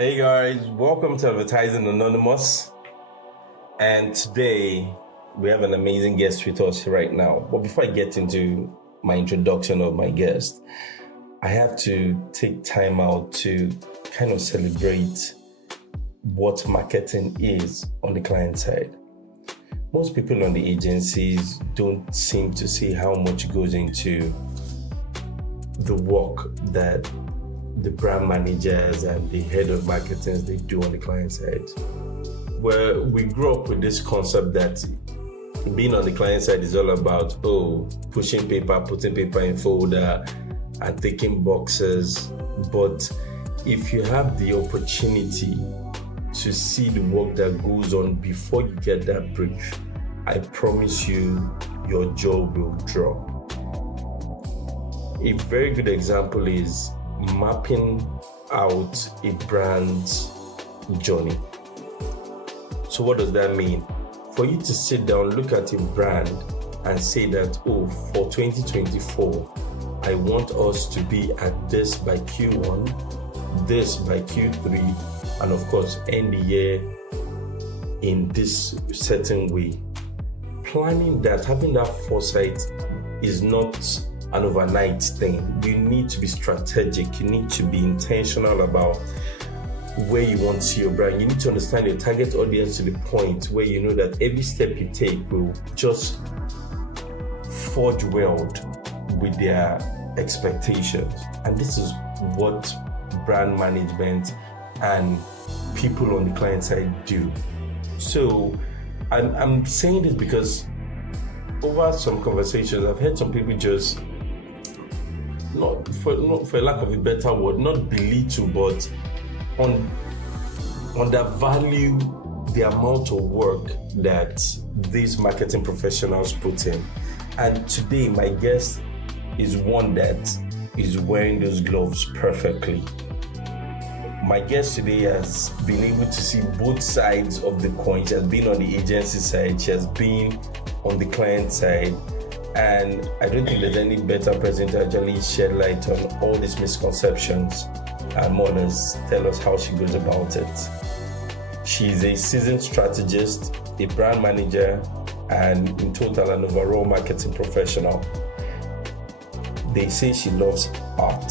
Hey guys, welcome to Advertising Anonymous. And today we have an amazing guest with us right now. But before I get into my introduction of my guest, I have to take time out to kind of celebrate what marketing is on the client side. Most people on the agencies don't seem to see how much goes into the work that the brand managers and the head of marketing they do on the client side. Where we grew up with this concept that being on the client side is all about pushing paper, putting paper in folder and taking boxes. But if you have the opportunity to see the work that goes on before you get that brief, I promise you your jaw will drop. A very good example is mapping out a brand's journey. So what does that mean? For you to sit down, look at a brand and say that, for 2024, I want us to be at this by Q1, this by Q3, and of course, end the year in this certain way. Planning that, having that foresight is not an overnight thing. You need to be strategic. You need to be intentional about where you want to see your brand. You need to understand your target audience to the point where you know that every step you take will just forge well with their expectations. And this is what brand management and people on the client side do. So I'm saying this because over some conversations, I've heard some people just, not for lack of a better word, not belittle, but undervalue the amount of work that these marketing professionals put in. And today, my guest is one that is wearing those gloves perfectly. My guest today has been able to see both sides of the coin. She has been on the agency side, she has been on the client side, and I don't think there's any better person to actually shed light on all these misconceptions and models, tell us how she goes about it. She's a seasoned strategist, a brand manager, and in total an overall marketing professional. They say she loves art.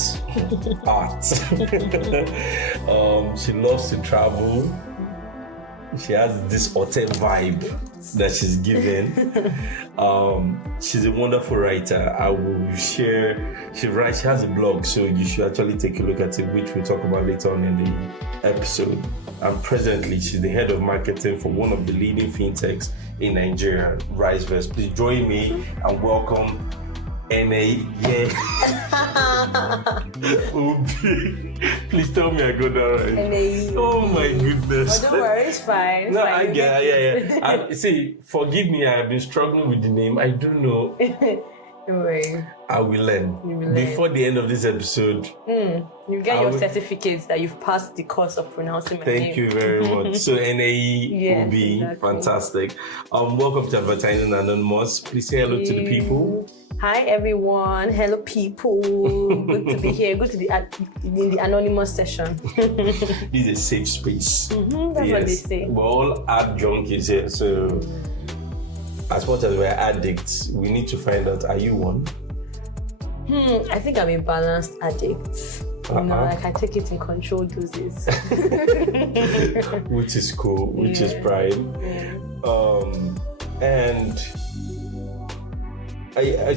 She loves to travel. She has this hotel vibe that she's given. She's a wonderful writer. I will share. She has a blog, so you should actually take a look at it, which we'll talk about later on in the episode. And presently, she's the head of marketing for one of the leading fintechs in Nigeria, RiseVest. Please join me and welcome Eneyi Obi. Please tell me I got that right. Eneyi. Oh my goodness. Oh, don't worry, it's fine. No, I get it. Yeah. See, forgive me, I have been struggling with the name. I don't know. Don't worry. I will learn. Before the end of this episode. You get your certificates that you've passed the course of pronouncing my name. Thank you very much. So Eneyi Obi, exactly. Fantastic. Welcome to Advertising Anonymous. Please say hello to the people. Hi everyone. Hello people. Good to be here. Good to be in the anonymous session. This is a safe space. That's what they say. We're all ad junkies here, so as much as we're addicts, we need to find out, are you one? I think I'm a balanced addict. You know, I can take it in controlled doses. Which is cool, which is prime. And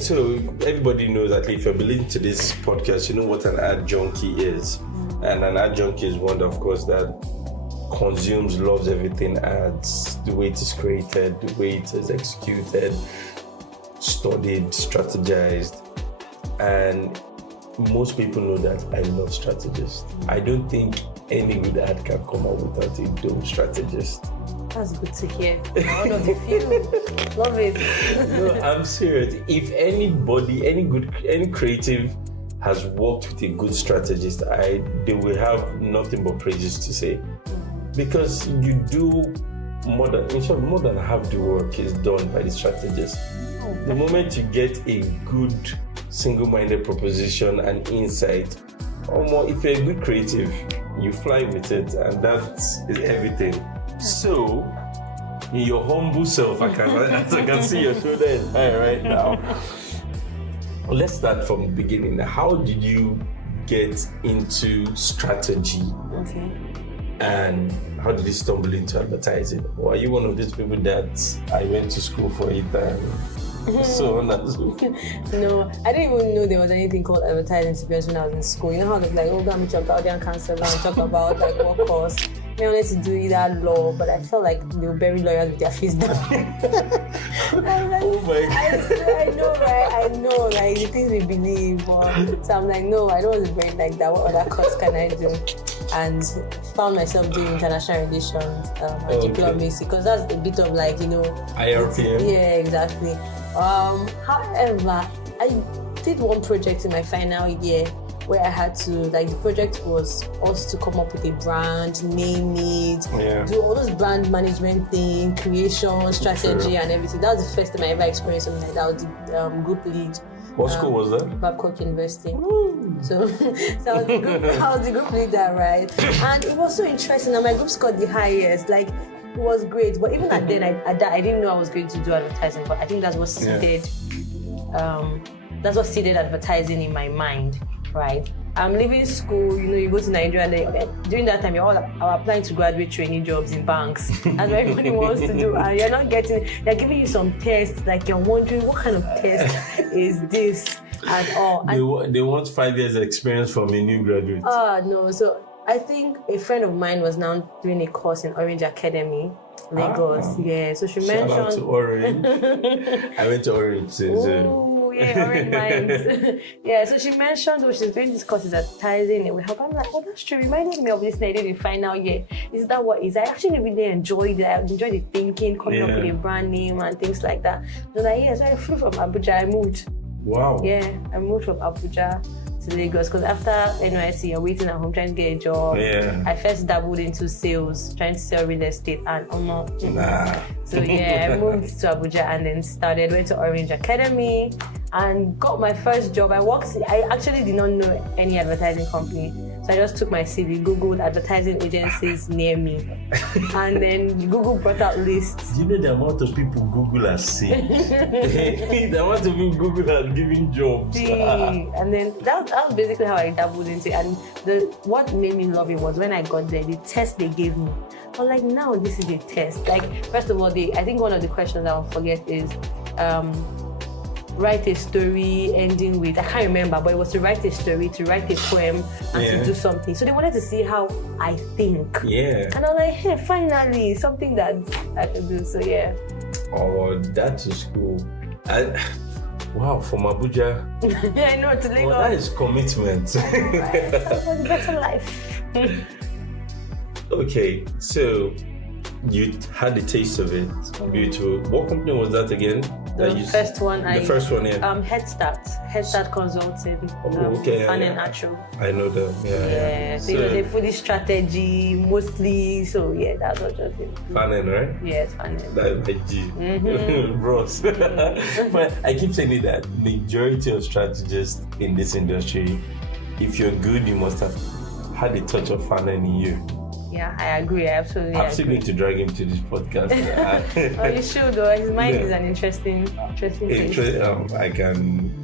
so everybody knows that if you're listening to this podcast, you know what an ad junkie is. And an ad junkie is one, of course, that consumes, loves everything ads, the way it is created, the way it is executed, studied, strategized. And most people know that I love strategists. I don't think any good ad can come out without a dope strategist. That's good to hear. One of the few. Love it. No, I'm serious. If anybody, any creative has worked with a good strategist, they will have nothing but praises to say. Because you do more than half the work is done by the strategist. The moment you get a good single-minded proposition and insight, or more, if you're a good creative, you fly with it, and that is everything. So, in your humble self, I can see your shoulder is high right now. Let's start from the beginning. How did you get into strategy? Okay. And how did you stumble into advertising? Or are you one of these people that I went to school for it and so on and so? No, I didn't even know there was anything called advertising to be honest when I was in school. You know how they're like, oh, go and meet your guardian counselor and talk about like what course. I wanted to do either law, but I felt like they were very lawyers with their face down. Like, oh my God. I know, right? I know, like the things we believe. But, so I'm like, no, I don't want to brain like that. What other course can I do? And found myself doing international relations and diplomacy, because that's a bit of like, you know, IRPM. Yeah, exactly. However, I did one project in my final year where I had to, like, the project was also to come up with a brand, name it, do all those brand management thing, creation, strategy, and everything. That was the first time I ever experienced something like that. I was the group lead. What school was that? Babcock University. So I was the group leader, right? And it was so interesting. And my group scored the highest. Like, it was great. But even at then, I didn't know I was going to do advertising. But I think that's what seeded. That's what seeded advertising in my mind, right? I'm leaving school, you know, you go to Nigeria, and during that time, you're all applying to graduate training jobs in banks. That's what everybody wants to do. And you're not getting, they're giving you some tests, like you're wondering, what kind of test is this at all? And they want 5 years experience from a new graduate. No. So I think a friend of mine was now doing a course in Orange Academy, Lagos. Yeah, so she mentioned. Shout out to Orange. I went to Orange too. Oh, yeah, Orange Minds. Yeah, so she mentioned she's doing this course is advertising. It will help. I'm like, oh, that's true. Reminded me of this I did in final year. Is that what is? I actually really enjoyed it. I enjoyed the thinking, coming up with a brand name and things like that. So like, yeah, so I flew from Abuja. I moved. Wow. Yeah, I moved from Abuja to Lagos because after NYSC, you're waiting at home trying to get a job. Yeah. I first dabbled into sales, trying to sell real estate, and Nah. So yeah, I moved to Abuja and then went to Orange Academy and got my first job. I actually did not know any advertising company. So I just took my CV, Googled advertising agencies near me. And then Google brought out lists. Do you know the amount of people Google has seen? The amount of people Google has given jobs. And then that was basically how I dabbled into it. And what made me love it was when I got there, the test they gave me. I was like, now this is a test. Like, first of all, I think one of the questions I won't forget is, write a story ending with, I can't remember, but it was to write a story, to write a poem, and to do something. So they wanted to see how I think. Yeah. And I was like, hey, finally, something that I can do. So yeah. Oh, that is cool. Wow, from Abuja. Yeah, I know, to Lagos. Well, that is commitment. Right. That was a better life. Okay, so you had the taste of it. Beautiful. What company was that again? The first one, yeah. Head Start Consulting. Okay. Fan and Natural. I know them. Yeah. So it was a fully strategy mostly. So yeah, that's what just it. Fan, right? Yes, Fan. That's my G. Bros. But I keep saying it that majority of strategists in this industry, if you're good, you must have had a touch of Fan in you. Yeah, I agree. I absolutely I'm still going to drag him to this podcast. Oh, you should though. His mind is an interesting place.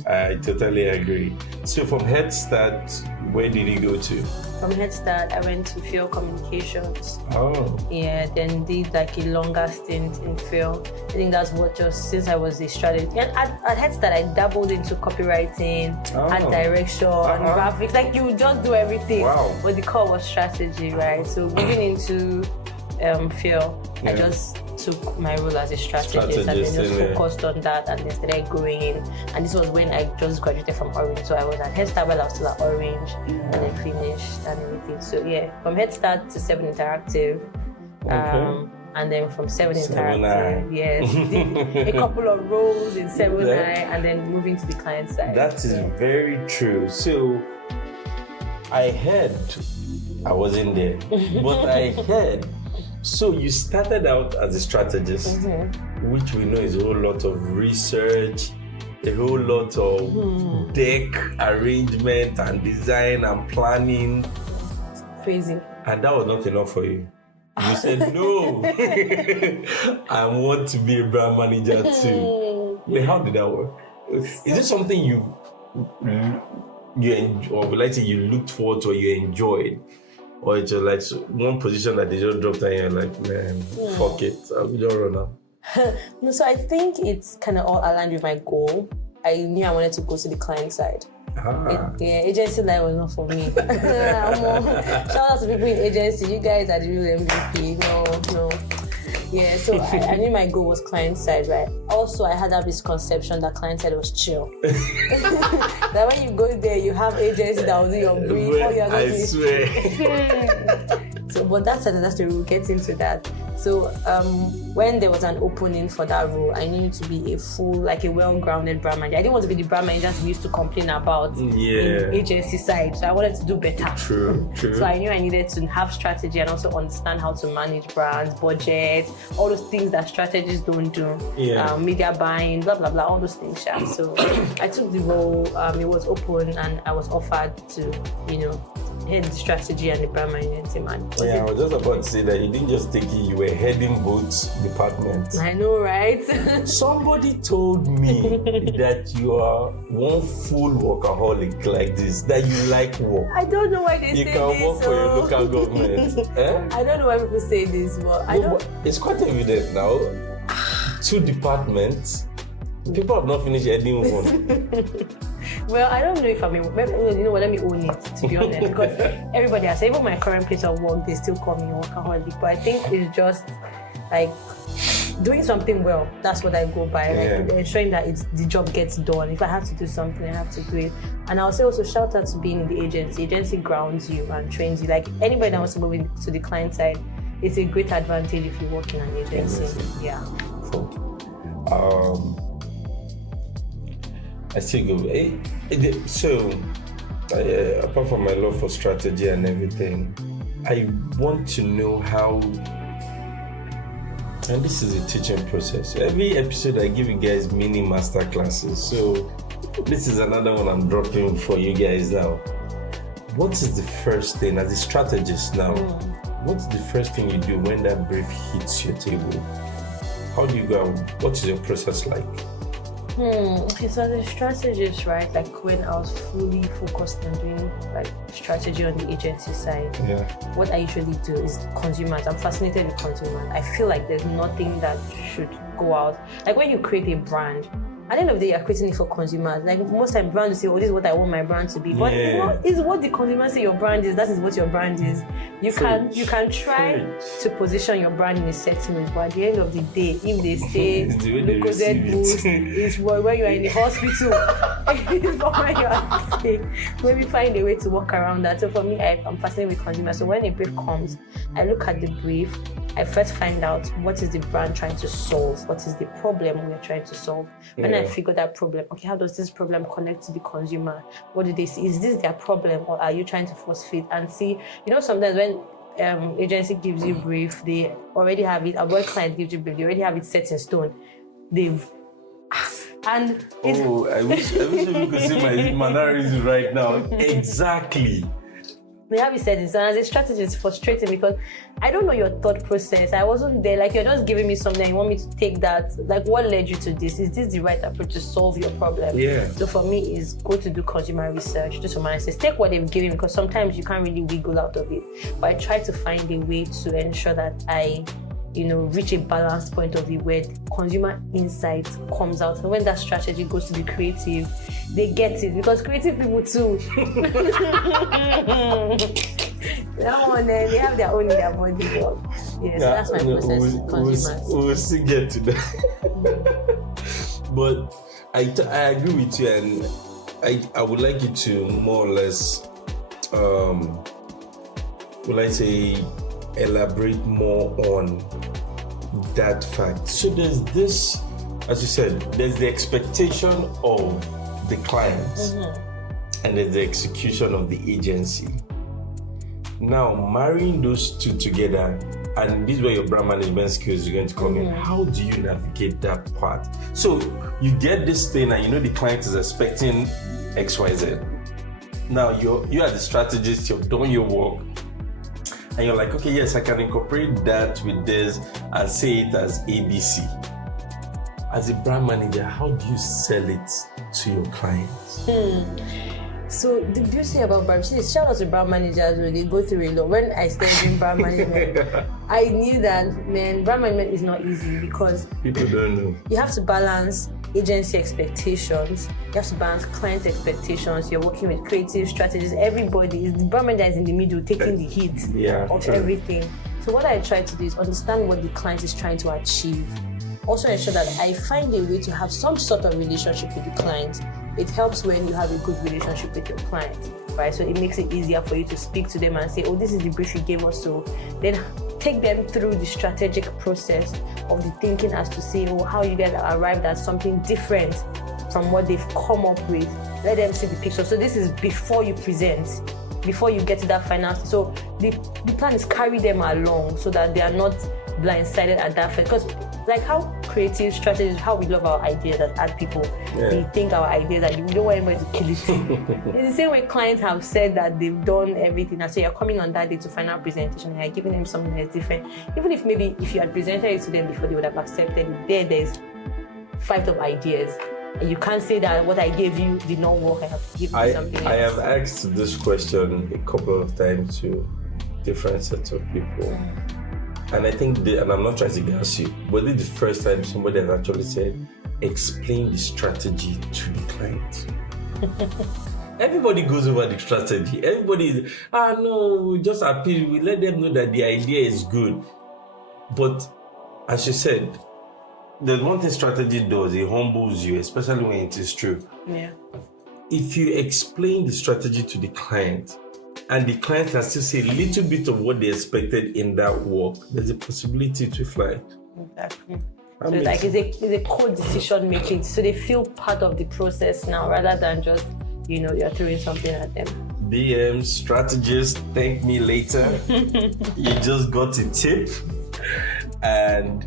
I totally agree. So from Head Start, where did you go to? From Head Start, I went to Field Communications. Oh. Yeah, then did like a longer stint in Field. I think that's what since I was a strategist. And at Head Start, I dabbled into copywriting, art direction, graphics. Like you just do everything. Wow. But the core was strategy, right? So moving into Field, I just took my role as a strategist and then just focused on that and then started growing in. And this was when I just graduated from Orange. So I was at Head Start while I was still at Orange and then finished and everything. So yeah, from Head Start to 7 Interactive. And then from 7 Interactive, yes, did a couple of roles in 7i and then moving to the client side. That is very true. So I heard, I wasn't there, but I heard. So you started out as a strategist, which we know is a whole lot of research, a whole lot of deck arrangement and design and planning. Crazy. And that was not enough for you. You said, no, I want to be a brand manager too. Wait, how did that work? Is this something you enjoy, or like say you looked forward to, or you enjoyed? Or it's like one position that they just dropped and you're like, man, fuck it, I'll just run out. No, so I think it's kind of all aligned with my goal. I knew I wanted to go to the client side. Agency life was not for me. Shout out to people in agency. You guys are the real MVP. No. Yeah, so I knew my goal was client side, right? Also, I had that misconception that client side was chill. That when you go there, you have agency that will do your brief. I swear. So, but that's the story. We'll get into that. So, when there was an opening for that role, I needed to be a full, like a well-grounded brand manager. I didn't want to be the brand manager we used to complain about in agency side. So I wanted to do better. True. So I knew I needed to have strategy and also understand how to manage brands, budget, all those things that strategists don't do. Media buying, blah, blah, blah, all those things. Yeah. So I took the role. It was open and I was offered to, head the strategy and the brand management team. I was just about to say that you didn't just take it, you were heading both departments. I know, right? Somebody told me that you are one full workaholic like this, that you like work. I don't know why they say this. You can work for your local government. I don't know why people say this, but but it's quite evident now. 2 departments. People have not finished heading one. Well, I don't know if let me own it, to be honest, because everybody has, even my current place of work, they still call me workaholic, but I think it's just like doing something well. That's what I go by, like ensuring that the job gets done. If I have to do something, I have to do it. And I'll say also shout out to being in the agency. Agency grounds you and trains you. Like anybody that wants to move to the client side, it's a great advantage if you work in an agency. Yeah. Cool. I still go. So, apart from my love for strategy and everything, I want to know how. And this is a teaching process. Every episode, I give you guys mini master classes. So, this is another one I'm dropping for you guys now. What is the first thing, as a strategist now? What's the first thing you do when that brief hits your table? How do you go? What is your process like? Okay, so as a strategist, right, like when I was fully focused on doing like strategy on the agency side, what I usually do is consumers. I'm fascinated with consumers. I feel like there's nothing that should go out. Like when you create a brand, at the end of the day, you're creating it for consumers. Like most times, brands say, "Oh, this is what I want my brand to be," but it's what the consumers say your brand is. That is what your brand is. You can try to position your brand in a certain way, but at the end of the day, if they say Lucozade Boost is for when you are in the hospital, it's for when you are sick. Maybe find a way to work around that. So for me, I'm fascinated with consumers. So when a brief comes, I look at the brief. I first find out what is the brand trying to solve, what is the problem we're trying to solve. When I figure that problem, okay, how does this problem connect to the consumer? What do they see? Is this their problem, or are you trying to force fit? And see, sometimes when agency gives you brief, they already have it. A work client gives you brief, they already have it set in stone. I wish you could see my mannerisms right now. Exactly. They have it set in stone. As a strategist, it's frustrating because I don't know your thought process. I wasn't there. Like, you're just giving me something and you want me to take that. Like, what led you to this? Is this the right approach to solve your problem? Yeah. So for me, is go to do consumer research, do some analysis, take what they've given, because sometimes you can't really wiggle out of it. But I try to find a way to ensure that I reach a balanced point of view where consumer insight comes out. And when that strategy goes to the creative, they get it, because creative people too. That one, they have their own in their body. So that's my process. Consumers. We'll still get to that. But I agree with you, and I would like you to more or less, elaborate more on that fact. So there's this, as you said, there's the expectation of the client, and there's the execution of the agency. Now, marrying those two together, and this is where your brand management skills are going to come in. How do you navigate that part? So you get this thing, and the client is expecting XYZ. Now you are the strategist, you've done your work. and you're like, okay, yes, I can incorporate that with this and say it as ABC. As a brand manager, how do you sell it to your clients? So the beauty about brand, shout out to brand managers when they go through a lot. When I started doing brand management, I knew that, man, brand management is not easy because people don't know. You have to balance agency expectations, you have to balance client expectations, you're working with creative strategies, everybody, the brand manager is in the middle taking the heat of everything. So what I try to do is understand what the client is trying to achieve. Also ensure that I find a way to have some sort of relationship with the client. It helps when you have a good relationship with your client, right? So it makes it easier for you to speak to them and say, oh, this is the brief you gave us. So then take them through the strategic process of the thinking as to say, oh, how you guys arrived at something different from what they've come up with. Let them see the picture. So this is before you present, before you get to that final. So the plan is carry them along so that they are not blindsided at that first. Because like how creative strategies, how we love our ideas as ad people. We think our ideas that we don't want anybody to kill it. It's the same way clients have said that they've done everything. And so you're coming on that day to final presentation and you're giving them something that's different. Even if maybe if you had presented it to them before, they would have accepted it. There's fight of ideas. And you can't say that what I gave you did not work. I have to give you something else. I have asked this question a couple of times to different sets of people. And I think, and I'm not trying to gas you, but this is the first time somebody has actually said, explain the strategy to the client. Everybody goes over the strategy. Everybody is, no, we just appeal. We let them know that the idea is good. But as you said, there's one thing strategy does, it humbles you, especially when it is true. Yeah. If you explain the strategy to the client, and the client can still say a little bit of what they expected in that work, there's a possibility to fly. Exactly. So it's a co-decision making. So they feel part of the process now rather than just, you're throwing something at them. DM strategist, thank me later. You just got a tip. And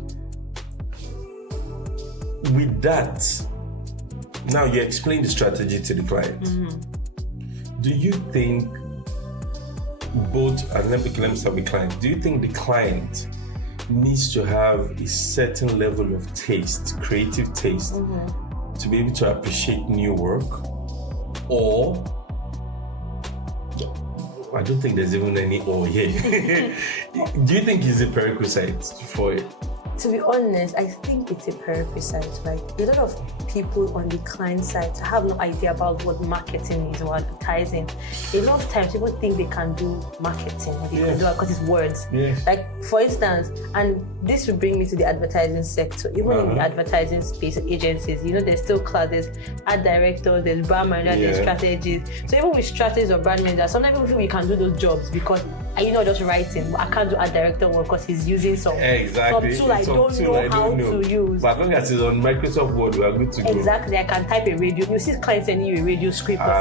with that, now you explain the strategy to the client. Do you think both, and let me start with client. Do you think the client needs to have a certain level of taste, creative taste, to be able to appreciate new work? Or, I don't think there's even any or here. Do you think it's a prerequisite for it? To be honest, I think it's a prerequisite. Like a lot of people on the client side have no idea about what marketing is or advertising. A lot of times people think they can do marketing or they can do it because it's words. Like for instance, and this will bring me to the advertising sector. Even in the advertising space, agencies, there's still classes, ad directors, there's brand managers, there's strategies. So even with strategies or brand managers, sometimes people feel you can do those jobs because just writing. I can't do ad director work because he's using some tool I don't know how to use. But as long as it's on Microsoft Word, we are good to go. Exactly. I can type a radio. You see clients sending you a radio script or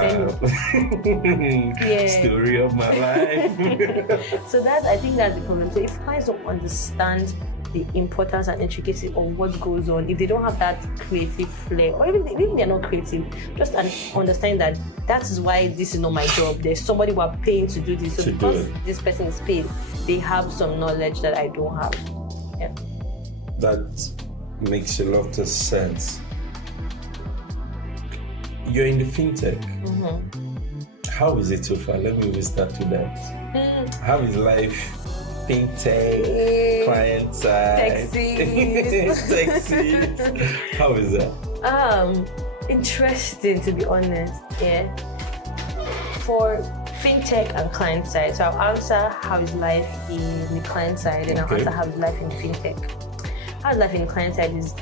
sending story of my life. So I think that's the problem. So if clients don't understand the importance and intricacy of what goes on, if they don't have that creative flair, or even they're not creative, just understand that is why this is not my job. There's somebody who are paying to do this. So because this person is paid, they have some knowledge that I don't have. Yeah. That makes a lot of sense. You're in the Fintech. How is it so far? Let me even start with that. How is life? Fintech, client side, sexy. How is that? Interesting, to be honest. Yeah. For Fintech and client side, so I'll answer how is life in the client side, and I'll answer how is life in Fintech. How is life in the client side is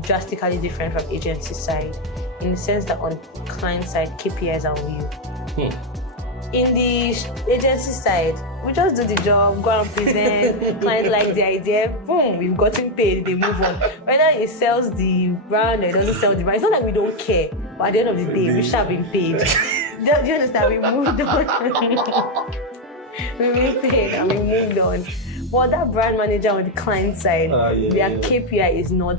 drastically different from agency side, in the sense that on client side, KPIs are on you. In the agency side, we just do the job, go and present, client like the idea, boom, we've gotten paid, they move on. Whether it sells the brand or it doesn't sell the brand, it's not like we don't care, but at the end of the day, we should have been paid. Do you understand? We moved on. We been paid and we moved on. But that brand manager on the client side, their KPI is not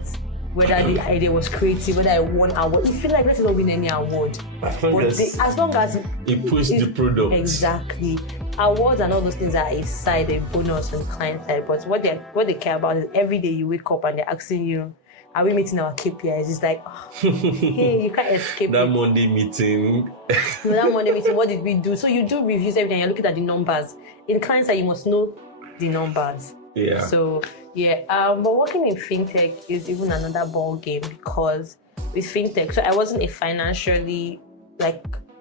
whether the idea was creative, whether I won award. You feel like let's not win any award. As long as it pushed the product. Exactly. Awards and all those things are a side, a bonus on the client side. But what they care about is every day you wake up and they're asking you, are we meeting our KPIs? It's like, hey, you can't escape that it. Monday meeting. That Monday meeting, what did we do? So you do reviews every day and you're looking at the numbers. In client side, you must know the numbers. Yeah. So but working in fintech is even another ball game, because with fintech, so I wasn't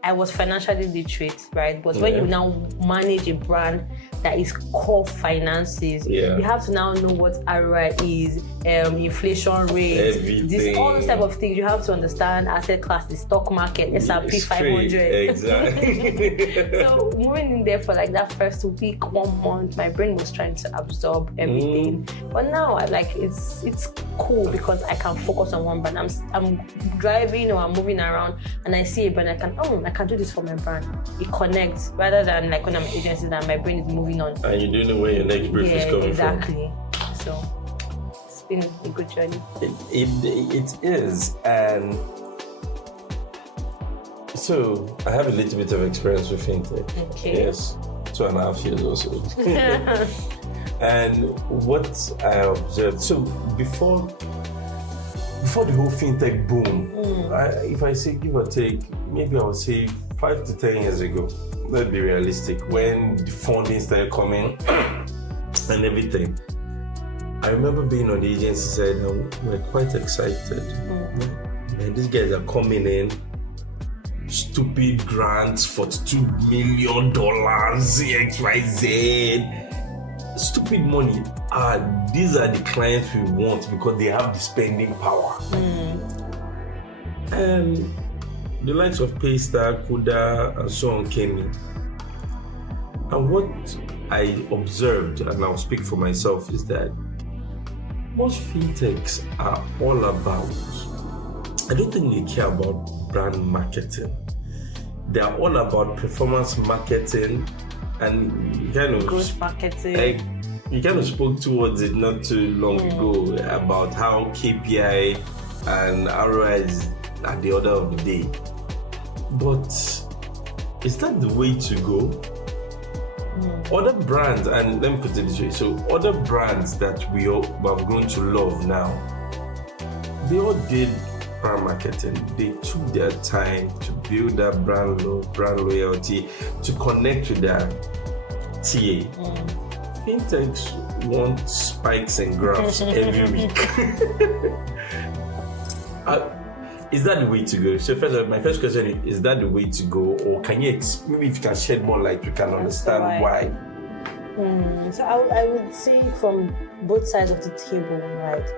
I was financially literate, right? But when you now manage a brand that is core finances, you have to now know what ROI is, inflation rate, all those type of things. You have to understand asset class, the stock market, S&P 500. Exactly. So moving in there for like that first week, 1 month, my brain was trying to absorb everything. But now it's cool because I can focus on one brand. I'm driving or I'm moving around and I see a brand, I can do this for my brand. It connects rather than like when I'm an agency that my brain is moving on. And you don't know where your next brief is coming from. So it's been a good journey. It is. And so I have a little bit of experience with fintech. Okay. Yes. 2.5 years or so. And what I observed, so before the whole fintech boom, if I say give or take, maybe I would say 5 to 10 years ago, let's be realistic, when the funding started coming and everything. I remember being on the agency side and we're quite excited. And these guys are coming in, stupid grants, $42 million, XYZ. Stupid money. These are the clients we want because they have the spending power. And the likes of Paystar, Kuda, and so on came in. And what I observed, and I'll speak for myself, is that most fintechs are all about, I don't think they care about brand marketing. They are all about performance marketing and growth marketing. You kind of spoke towards it not too long ago about how KPI and ROI is at the order of the day. But is that the way to go? Other brands, and let me put it this way, so other brands that we all have grown to love now, they all did brand marketing. They took their time to build that brand love, brand loyalty, to connect with their TA. Fintechs want spikes and graphs every week. Is that the way to go? So first, my first question is that the way to go, or can you maybe if you can shed more light, we can understand why? So I would say from both sides of the table, right?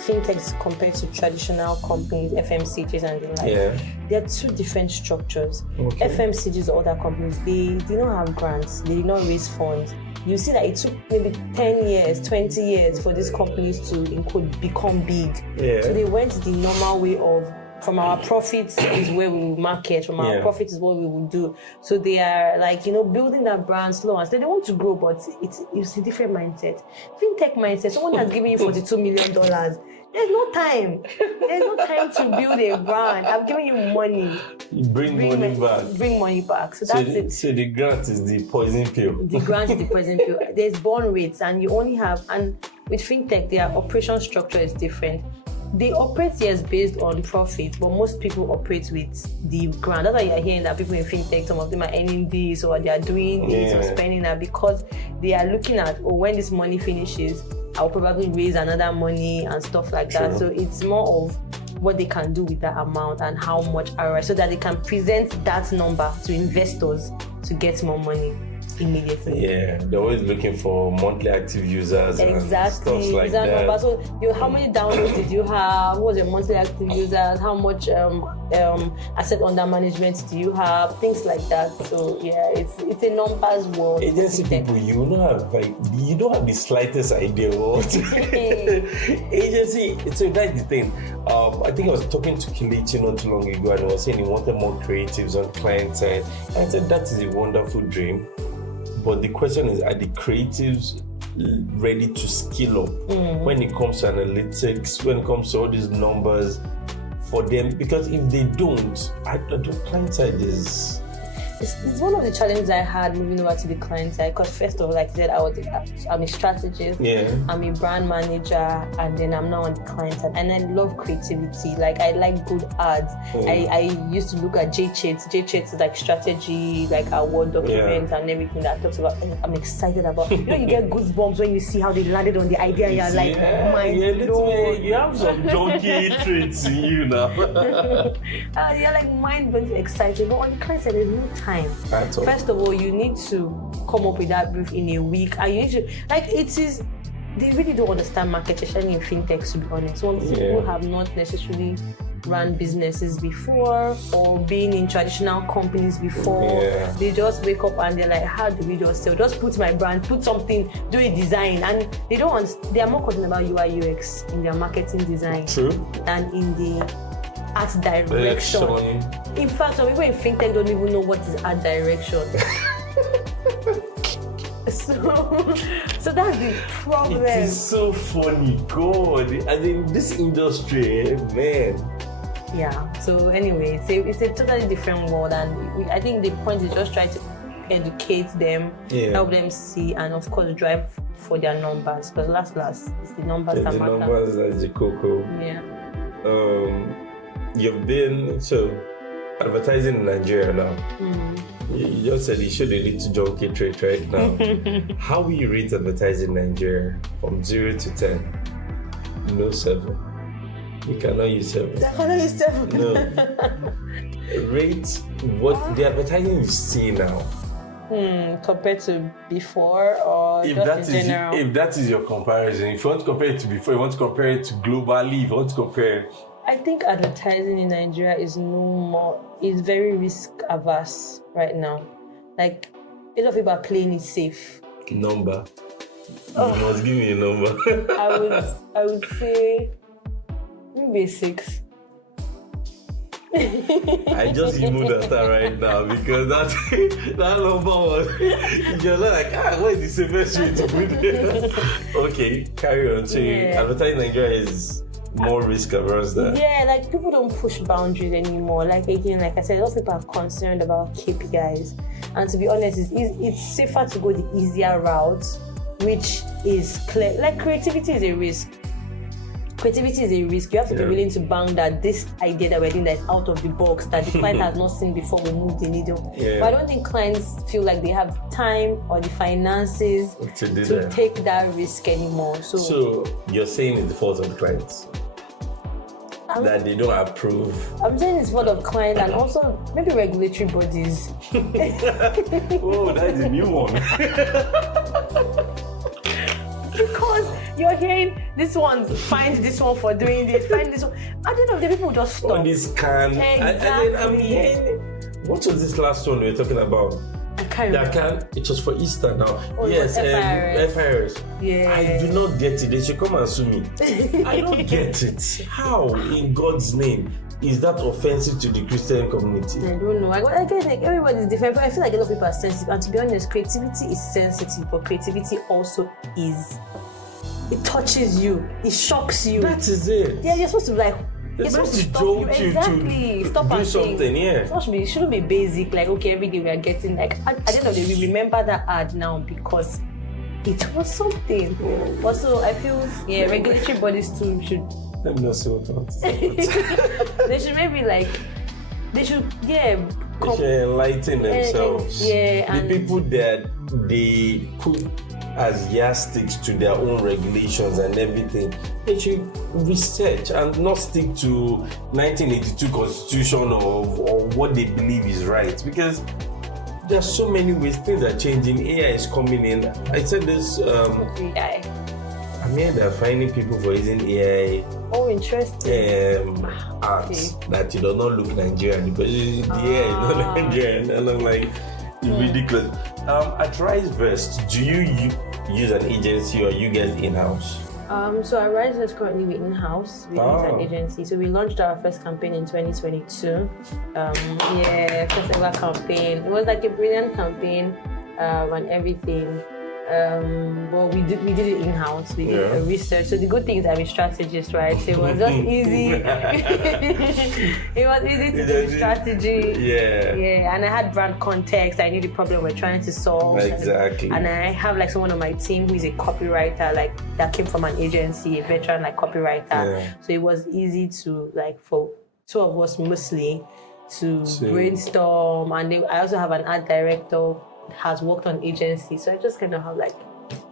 Fintechs compared to traditional companies, FMCGs and the like, there are two different structures. FMCGs or other companies, they did not have grants, they did not raise funds. You see that it took maybe 10 years, 20 years for these companies to, in quote, become big. So they went the normal way of, from our profits is where we will market, from our profits is what we will do. So they are like, building that brand slow and steady. They want to grow, but it's a different mindset. Fintech mindset, someone has given you $42 million. There's no time. There's no time to build a brand. I'm giving you money. Bring money back. Bring money back. So that's it. So the grant is the poison pill. The grant is the poison pill. There's burn rates, and you only have, and with fintech, their operation structure is different. They operate, yes, based on profit, but most people operate with the grant. That's why you're hearing that people in fintech, some of them are earning this, or they are doing this, or spending that, because they are looking at, when this money finishes, I'll probably raise another money and stuff like that. So it's more of what they can do with that amount and how much ROI, so that they can present that number to investors to get more money immediately. They're always looking for monthly active users and stuff like that. Number. So how many downloads did you have? What was your monthly active users? How much asset under management do you have? Things like that. So it's a numbers world. Agency people, you don't have the slightest idea what agency. So that's the thing. I think I was talking to Kelechi not too long ago, and I was saying he wanted more creatives on client side. I said that is a wonderful dream. But the question is, are the creatives ready to skill up when it comes to analytics, when it comes to all these numbers for them? Because if they don't, the client side is... It's one of the challenges I had moving over to the client side, because first of all, like I said, I'm a strategist, I'm a brand manager, and then I'm now on the client side, and I love creativity. Like, I like good ads. I used to look at JChats. JChats is like strategy, like our Word documents and everything that talks about, and I'm excited about. You know, you get goosebumps when you see how they landed on the idea. You're like, oh my God. You have some junkie traits in you now. You're like mind-blowing excited, but on the client side, there's no time. First of all, you need to come up with that brief in a week, and you need to, like, they really don't understand marketing, especially in fintech, to be honest. Some people have not necessarily run businesses before or been in traditional companies before. They just wake up and they're like, how do we just sell? Just put my brand, put something, do a design, and they are more concerned about UI UX in their marketing design than in the art direction. In fact, some people in fintech don't even know what is art direction. so that's the problem. It is so funny, God. I mean, this industry, man. Yeah. So anyway, it's a totally different world, and I think the point is just try to educate them, help them see, and of course drive for their numbers, because last it's the numbers that matter. The numbers are the cocoa. You've been advertising in Nigeria now. You just said you showed a little junkie trait right now. How will you rate advertising in Nigeria from 0 to 10? No 7. You cannot use 7. I cannot use 7. No. Rate what the advertising you see now. Compared to before, or just in general? If that is your comparison, if you want to compare it to before, you want to compare it to globally, if you want to compare... I think advertising in Nigeria is very risk averse right now. Like, a lot of people are playing it safe. Number. You must give me a number. I would say maybe 6. I just removed that right now, because that number was, you're like, what is the safest way to put it? Okay, carry on. So advertising in Nigeria is more risk averse than... like people don't push boundaries anymore. Like, again, like I said, a lot of people are concerned about KPIs, and to be honest, it's safer to go the easier route, which is clear. Like, creativity is a risk. You have to be willing to bang that this idea that we're doing that is out of the box, that the client has not seen before, we move the needle. But I don't think clients feel like they have time or the finances to take that risk anymore. So you're saying it's the fault of the clients? That they don't approve? I'm saying it's fault of clients, and also maybe regulatory bodies. Oh, that's a new one. Because you're hearing this one finds this one for doing this, find this one. At the end of the day, people just stop. On this can. Exactly. I'm hearing, what was this last one we were talking about? I can't remember. It was for Easter now. Yes, FIRS. Yeah. I do not get it. They should come and sue me. I don't get it. How, in God's name, is that offensive to the Christian community? I don't know. I guess like everybody's different, but I feel like a lot of people are sensitive. And to be honest, creativity is sensitive, but creativity also is. It touches you. It shocks you. That is it. Yeah, you're supposed to be like. It's supposed to stop you exactly. Stop do and something. Think. It shouldn't be basic. Like, okay, every day we are getting like. At the end of the day, we remember that ad now because it was something. Also, I feel regulatory bodies too should. Let me not say what I want to say. They should maybe like. They should They should enlighten themselves. The people that they put as yardsticks to their own regulations and everything, they should research and not stick to 1982 constitution or what they believe is right, because there's so many ways things are changing. AI is coming in. I said this AI. I mean, they're finding people for using AI. Oh, interesting. Arts that it does not look Nigerian, because the AI is not Nigerian, and I'm like, ridiculous. At RiseVest, do you use an agency or you guys in-house? So at RiseVest currently we're in-house. We use an agency. So we launched our first campaign in 2022. First ever campaign. It was like a brilliant campaign and everything. But we did it in-house. We did a research. So the good thing is I'm a strategist, right? So it was just easy. It was easy to do strategy. Yeah. And I had brand context. I knew the problem we're trying to solve. Exactly. And I have like someone on my team who is a copywriter, like that came from an agency, a veteran like copywriter. Yeah. So it was easy to like for two of us mostly to brainstorm. And I also have an art director has worked on agency, so I just kind of have like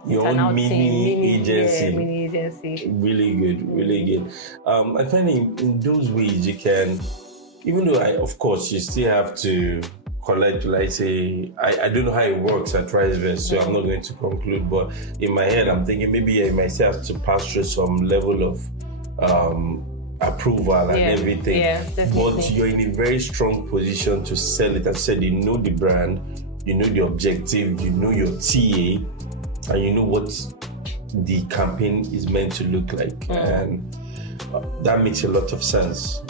your own mini agency. Yeah, mini agency. Really good. I find in those ways you can, even though of course you still have to collect, like say, I don't know how it works at RiseVest, so I'm not going to conclude, but in my head I'm thinking maybe I might have to pass through some level of approval and everything. Yeah, definitely. But you're in a very strong position to sell it. As I said, you know the brand, you know the objective, you know your TA, and you know what the campaign is meant to look like. And that makes a lot of sense.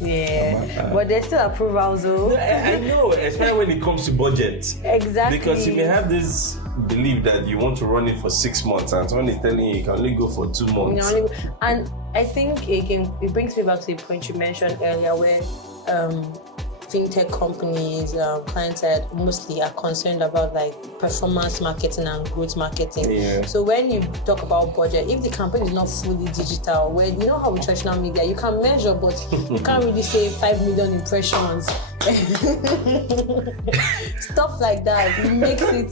Yeah, but there's still approvals though. I know, especially when it comes to budget. Exactly. Because you may have this belief that you want to run it for 6 months and someone is telling you can only go for 2 months. And I think again, it brings me back to the point you mentioned earlier where fintech companies, clients side mostly are concerned about like performance marketing and growth marketing. Yeah. So when you talk about budget, if the campaign is not fully digital, where you know how with traditional media you can measure, but you can't really say 5 million impressions. Stuff like that, it makes it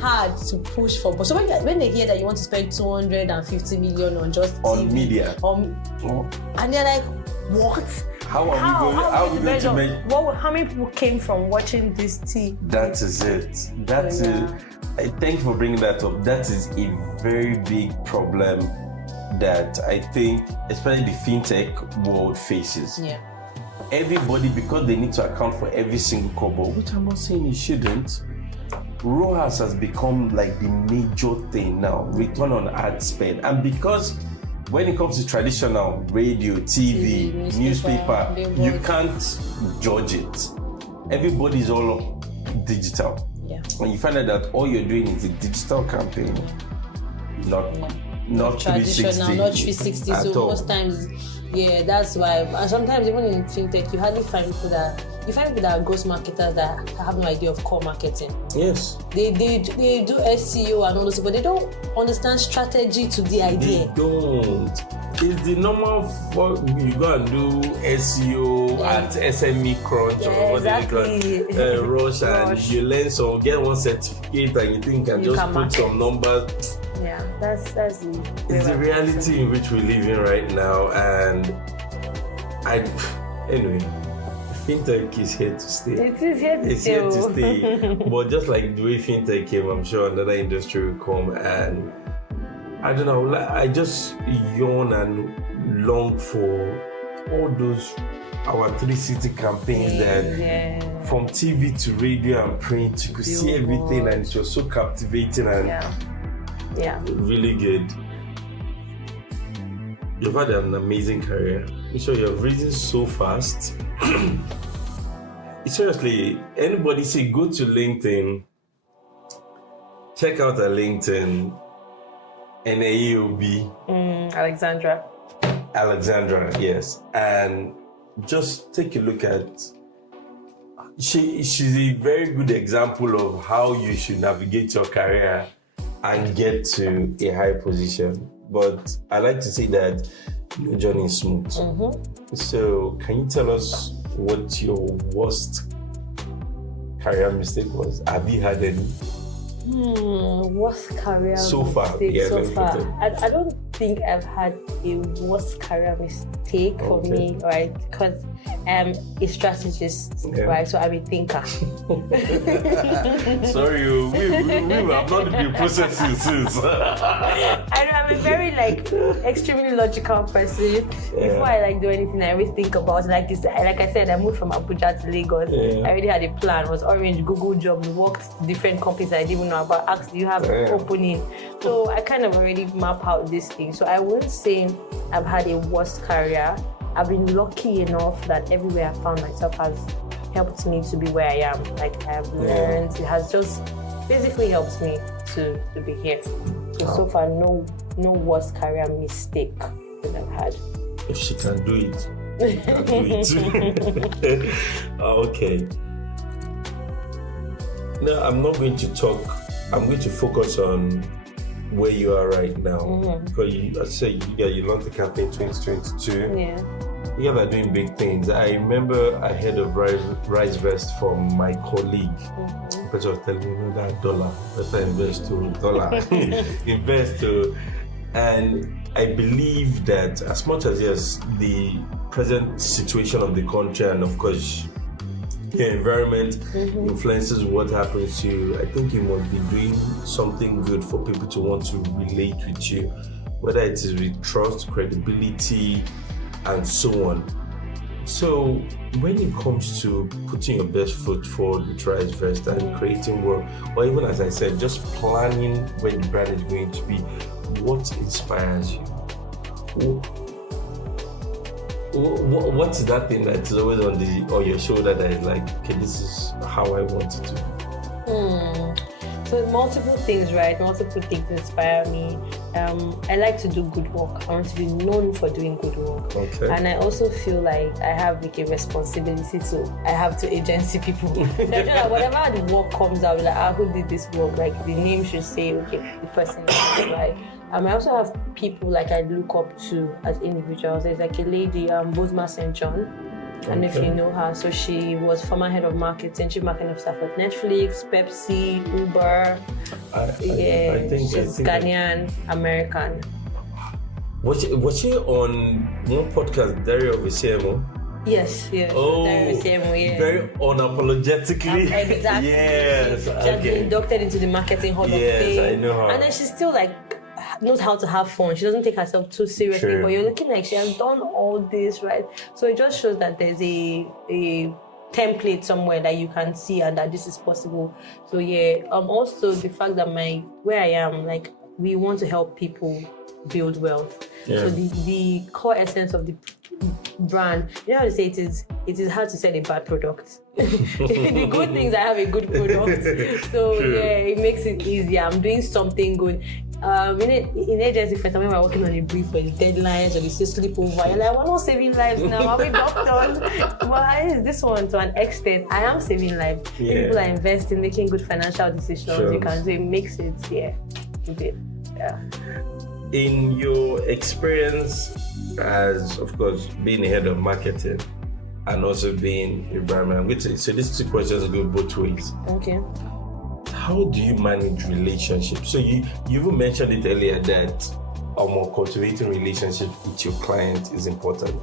hard to push for. But so when they hear that you want to spend 250 million on just TV, media, and they're like, what? How are we going to measure? How many people came from watching this TV? That is it. That's it. Thank you for bringing that up. That is a very big problem that I think, especially the fintech world faces. Yeah. Everybody, because they need to account for every single kobo, which I'm not saying you shouldn't. ROAS has become like the major thing now, return on ad spend. And because when it comes to traditional radio, TV, newspaper, you can't judge it. Everybody's all digital. Yeah. And you find out that all you're doing is a digital campaign, not 360. Traditional, not 360. So most times, that's why. And sometimes even in fintech, you hardly find people that are ghost marketers that have no idea of core marketing. Yes. They do SEO and all this, but they don't understand strategy to the idea. They don't. It's the normal you go and do SEO at SME Crunch or what they call Rush, and you learn some, get one certificate, and you think you can put some numbers. Yeah, that's it's the reality in which we live in right now, and anyway, fintech is here to stay. It is here to stay. It's here to stay. But just like the way fintech came, I'm sure another industry will come, and I don't know. I just yearn and long for all those our 360 campaigns that from TV to radio and print, you could see everything, and it was so captivating and really good. You've had an amazing career. I'm sure you've risen so fast. Seriously, anybody say go to LinkedIn, check out her LinkedIn, Eneyi Obi. Alexandra, yes. And just take a look at, she's a very good example of how you should navigate your career and get to a high position. But I like to say that your journey is smooth. Mm-hmm. So can you tell us what your worst career mistake was? Have you had any? Worst career so far? I don't think I've had a worst career mistake for me, right? Because I'm a strategist, right? So I'm a thinker. Sorry, we have not been processing since. I'm a very extremely logical person. Before I do anything, I always think about it. Like I said, I moved from Abuja to Lagos. I already had a plan. It was Orange, Google jobs, worked different companies I didn't even know about. Asked, do you have opening? So I kind of already map out this thing. So I wouldn't say I've had a worst career. I've been lucky enough that everywhere I found myself has helped me to be where I am. Like I have learned, it has just basically helped me. to be here. So far, no worst career mistake that I've had. If she can do it, you can do it. Okay. Now, I'm not going to talk. I'm going to focus on where you are right now. Because you launched the campaign 2022. Yeah. You guys are doing big things. I remember I heard of RiseVest from my colleague. Because I was telling me that dollar, better invest to dollar, invest to, and I believe that as much as yes, the present situation of the country and of course the environment influences what happens to you, I think you must be doing something good for people to want to relate with you, whether it is with trust, credibility, and so on. So when it comes to putting your best foot forward with RiseVest and creating work, or even as I said, just planning where the brand is going to be, what inspires you? What's that thing that is always on your shoulder that is like, okay, this is how I want it to be? So multiple things, right? Multiple things inspire me. I like to do good work. I want to be known for doing good work. Okay. And I also feel like I have like a responsibility I have to agency people. Like, whatever the work comes out, like, who did this work? Like the name should say, okay, the person is right. I also have people like I look up to as individuals. There's like a lady, Bozma St. John. I don't know if you know her. So she was former head of marketing, chief marketing officer at Netflix, Pepsi, Uber. I think she's Ghanaian American. Was she on one podcast, Dario of CMO? Yes. Oh, CMO, yeah. Very unapologetically. Exactly. Yes. She has been inducted into the Marketing Hall of Fame. Yes, I know her. And then she's still like knows how to have fun. She doesn't take herself too seriously. True. But you're looking like she has done all this, right? So it just shows that there's a template somewhere that you can see and that this is possible. So yeah, also the fact that where I am, like, we want to help people build wealth. Yeah. So the core essence of the brand, you know how to say it is hard to sell a bad product. The good things, I have a good product. So True. yeah, it makes it easier. I'm doing something good. In agency, for example, when we're working on a brief for the deadlines or the sleepover, you're like, we're not saving lives now, are we doctors? Why is this one to an extent? I am saving lives. Yeah. People are investing, making good financial decisions. Sure. You can do it, makes it, yeah. In your experience as, of course, being head of marketing and also being a brand manager, so these two questions go both ways. Okay. How do you manage relationships? So you even mentioned it earlier that cultivating relationships with your client is important.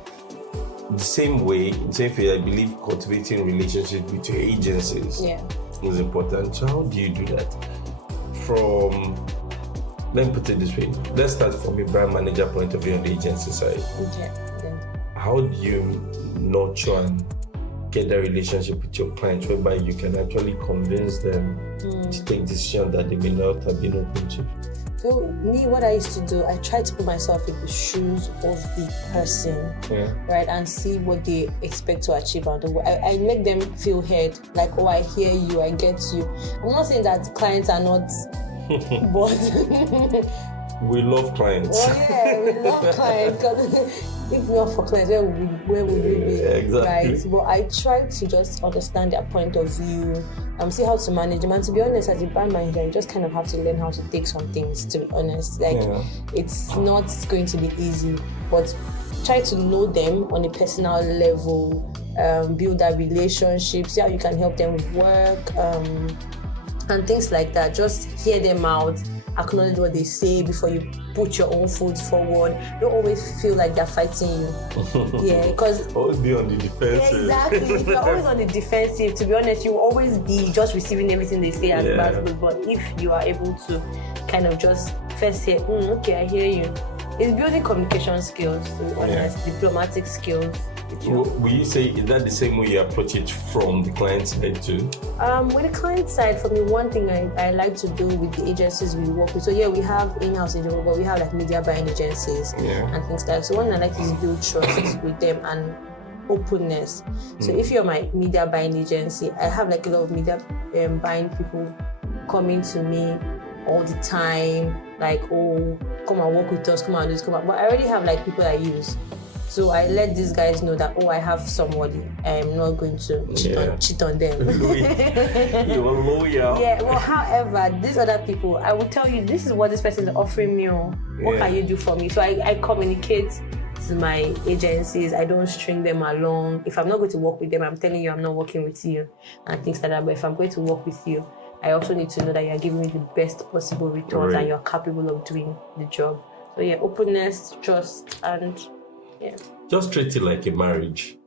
The same way, I believe cultivating relationships with your agencies is important. So how do you do that? Let me put it this way. Let's start from a brand manager point of view on the agency side. Okay. How do you nurture and get that relationship with your clients whereby you can actually convince them to take decisions that they may not have been open to? So me, what I used to do, I try to put myself in the shoes of the person, right, and see what they expect to achieve. I make them feel heard, like, oh, I hear you, I get you. I'm not saying that clients are not, but we love clients. Oh yeah, we love clients. If not for clients, where would we be? Exactly. Right. But I try to just understand their point of view, see how to manage them. And to be honest, as a brand manager, you just kind of have to learn how to take some things, to be honest. It's not going to be easy, but try to know them on a personal level, build that relationship, see how you can help them with work, and things like that. Just hear them out, acknowledge what they say before you put your own foot forward. Don't always feel like they're fighting you. Yeah, because always be on the defensive. Exactly. If you're always on the defensive, to be honest, you'll always be just receiving everything they say as possible. But if you are able to kind of just first say, okay, I hear you. It's building communication skills, to be honest, diplomatic skills. Will you say, is that the same way you approach it from the client side too? With the client side, for me, one thing I like to do with the agencies we work with. So we have in-house agencies, but we have like media buying agencies and things like that. So one I like is build trust with them and openness. So if you're my media buying agency, I have like a lot of media buying people coming to me all the time, like, oh, come and work with us, come and do this, come and. But I already have like people I use. So I let these guys know that, oh, I have somebody. I'm not going to cheat on them. You're loyal. Yeah, well, however, these other people, I will tell you, this is what this person is offering me. What can you do for me? So I communicate to my agencies. I don't string them along. If I'm not going to work with them, I'm telling you I'm not working with you and things like that. But if I'm going to work with you, I also need to know that you're giving me the best possible returns and you're capable of doing the job. So yeah, openness, trust, and yeah. Just treat it like a marriage.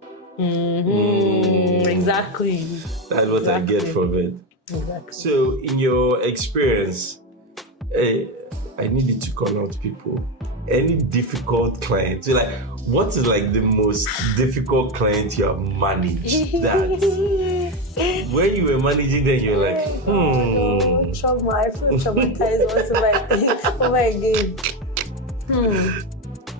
Exactly. That's what I get from it. Exactly. So, in your experience, I need you to call out people. Any difficult clients? So, like, what is like the most difficult client you have managed? That when you were managing them, you're like, I feel traumatized over again.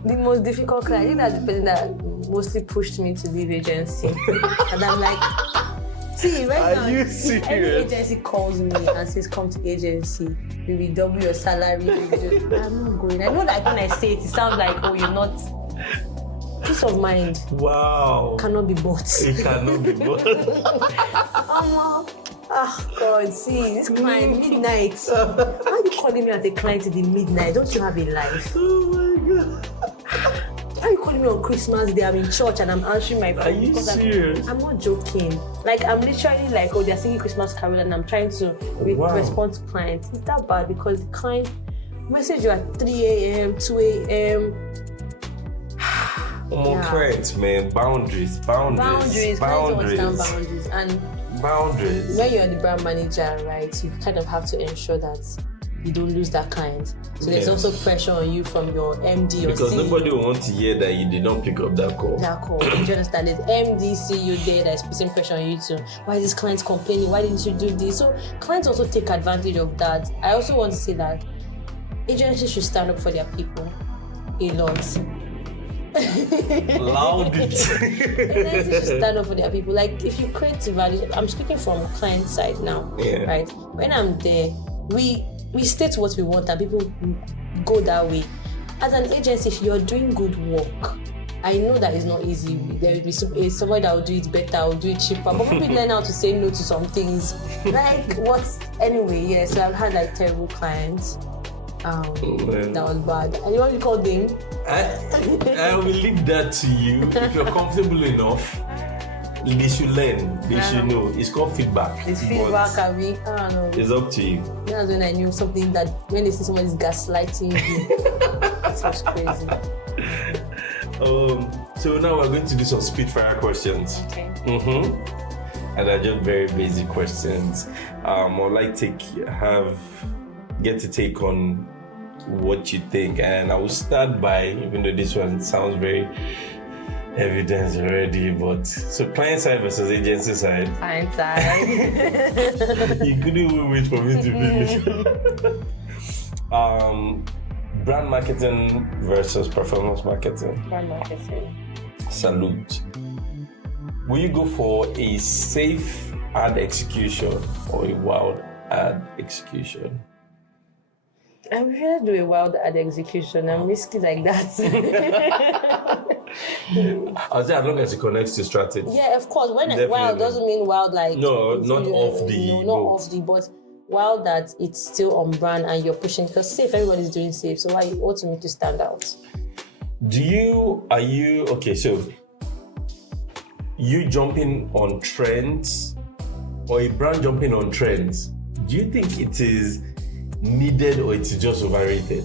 The most difficult client, I think that's the person that mostly pushed me to leave agency. And I'm like, see, right now, if any agency calls me and says, come to agency, we will double your salary. I'm not going. I know that when I say it, it sounds like, oh, you're not. Peace of mind. Wow. Cannot be bought. It cannot be bought. God, see, this client, midnight. Why are you calling me as a client in the midnight? Don't you have a life? Oh my God. Why are you calling me on Christmas Day? I'm in church and I'm answering my phone. Are you serious? I'm not joking. Like, I'm literally like, oh, they're singing Christmas carol and I'm trying to respond to clients. It's that bad because the client message you at 3 a.m., 2 a.m. Clients, man, boundaries. Clients understand boundaries. And boundaries. when you're the brand manager, right, you kind of have to ensure that you don't lose that client. So there's also pressure on you from your MD or because CEO. nobody will want to hear that you did not pick up that call. Do you understand? There's MD, CEO there that's putting pressure on you to, why is this client complaining? Why didn't you do this? So clients also take advantage of that. I also want to say that agencies should stand up for their people a lot. Loud it. Agencies should stand up for their people. Like, if you create value, I'm speaking from client side now, right? When I'm there, we state what we want and people go that way. As an agency, if you're doing good work, I know that it's not easy. There will be somebody that will do it better, will do it cheaper, but people learn how to say no to some things. Like what? Anyway, so I've had like terrible clients. That was bad. And you want to call them? I will leave that to you. If you're comfortable enough, they should learn. They should know. It's called feedback. It's feedback. I don't know. It's up to you. That's when I knew something that when they see somebody's gaslighting you, it was crazy. So now we're going to do some spitfire questions. Okay. And they're just very basic questions. I'd like to get to take on what you think, and I will start by, even though this one sounds very evidence already, but so client side versus agency side. Client side. You couldn't even wait for me to finish. Brand marketing versus performance marketing. Brand marketing. Salute. Will you go for a safe ad execution or a wild ad execution? I would rather do a wild ad execution. I'm risky like that. I'll say as long as it connects to strategy. Yeah, of course. When wild doesn't mean wild like not off the but wild that it's still on brand and you're pushing, because safe, everybody's doing safe. So what to make you stand out? So you jumping on trends or a brand jumping on trends, do you think it is needed or it's just overrated?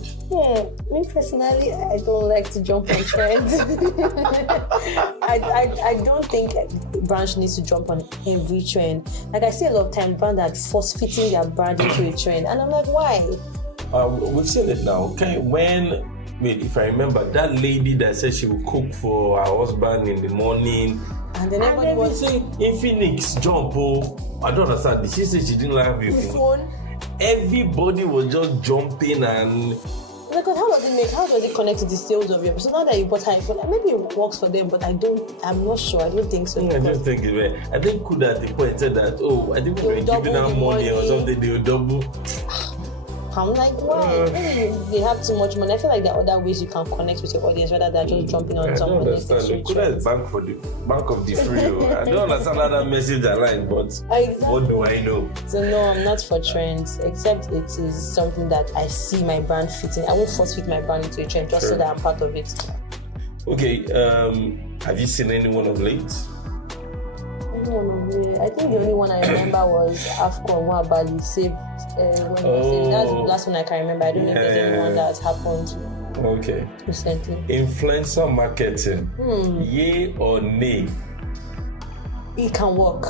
Me personally, I don't like to jump on trends. I don't think brands needs to jump on every trend. Like, I see a lot of times brands that force fitting their brand into a trend, and I'm like, why? We've seen it now. Okay, if I remember, that lady that said she would cook for her husband in the morning, and then everybody was saying, in Phoenix, jump. I don't understand. She said she didn't like your phone. Everybody was just jumping and because how does it connect to the sales of your, so now that you bought her iPhone, maybe it works for them, but I'm not sure. I don't think so. I don't think it will. I think Kuda at the point said that, I think we were giving her money or something, they will double. I'm like, why? Maybe they have too much money. I feel like there are other ways you can connect with your audience rather than just jumping on I don't somebody's understand. Could I bank of the free? I don't understand how that message aligned, but Exactly. what do I know? So no, I'm not for trends, except it is something that I see my brand fitting. I won't force fit my brand into a trend just so that I'm part of it. Okay, have you seen anyone of late? I think the only one I remember was Afcon Wabali saved. That's the last one I can remember. I don't know if there's anyone that has happened recently. Influencer marketing, yay or nay? It can work.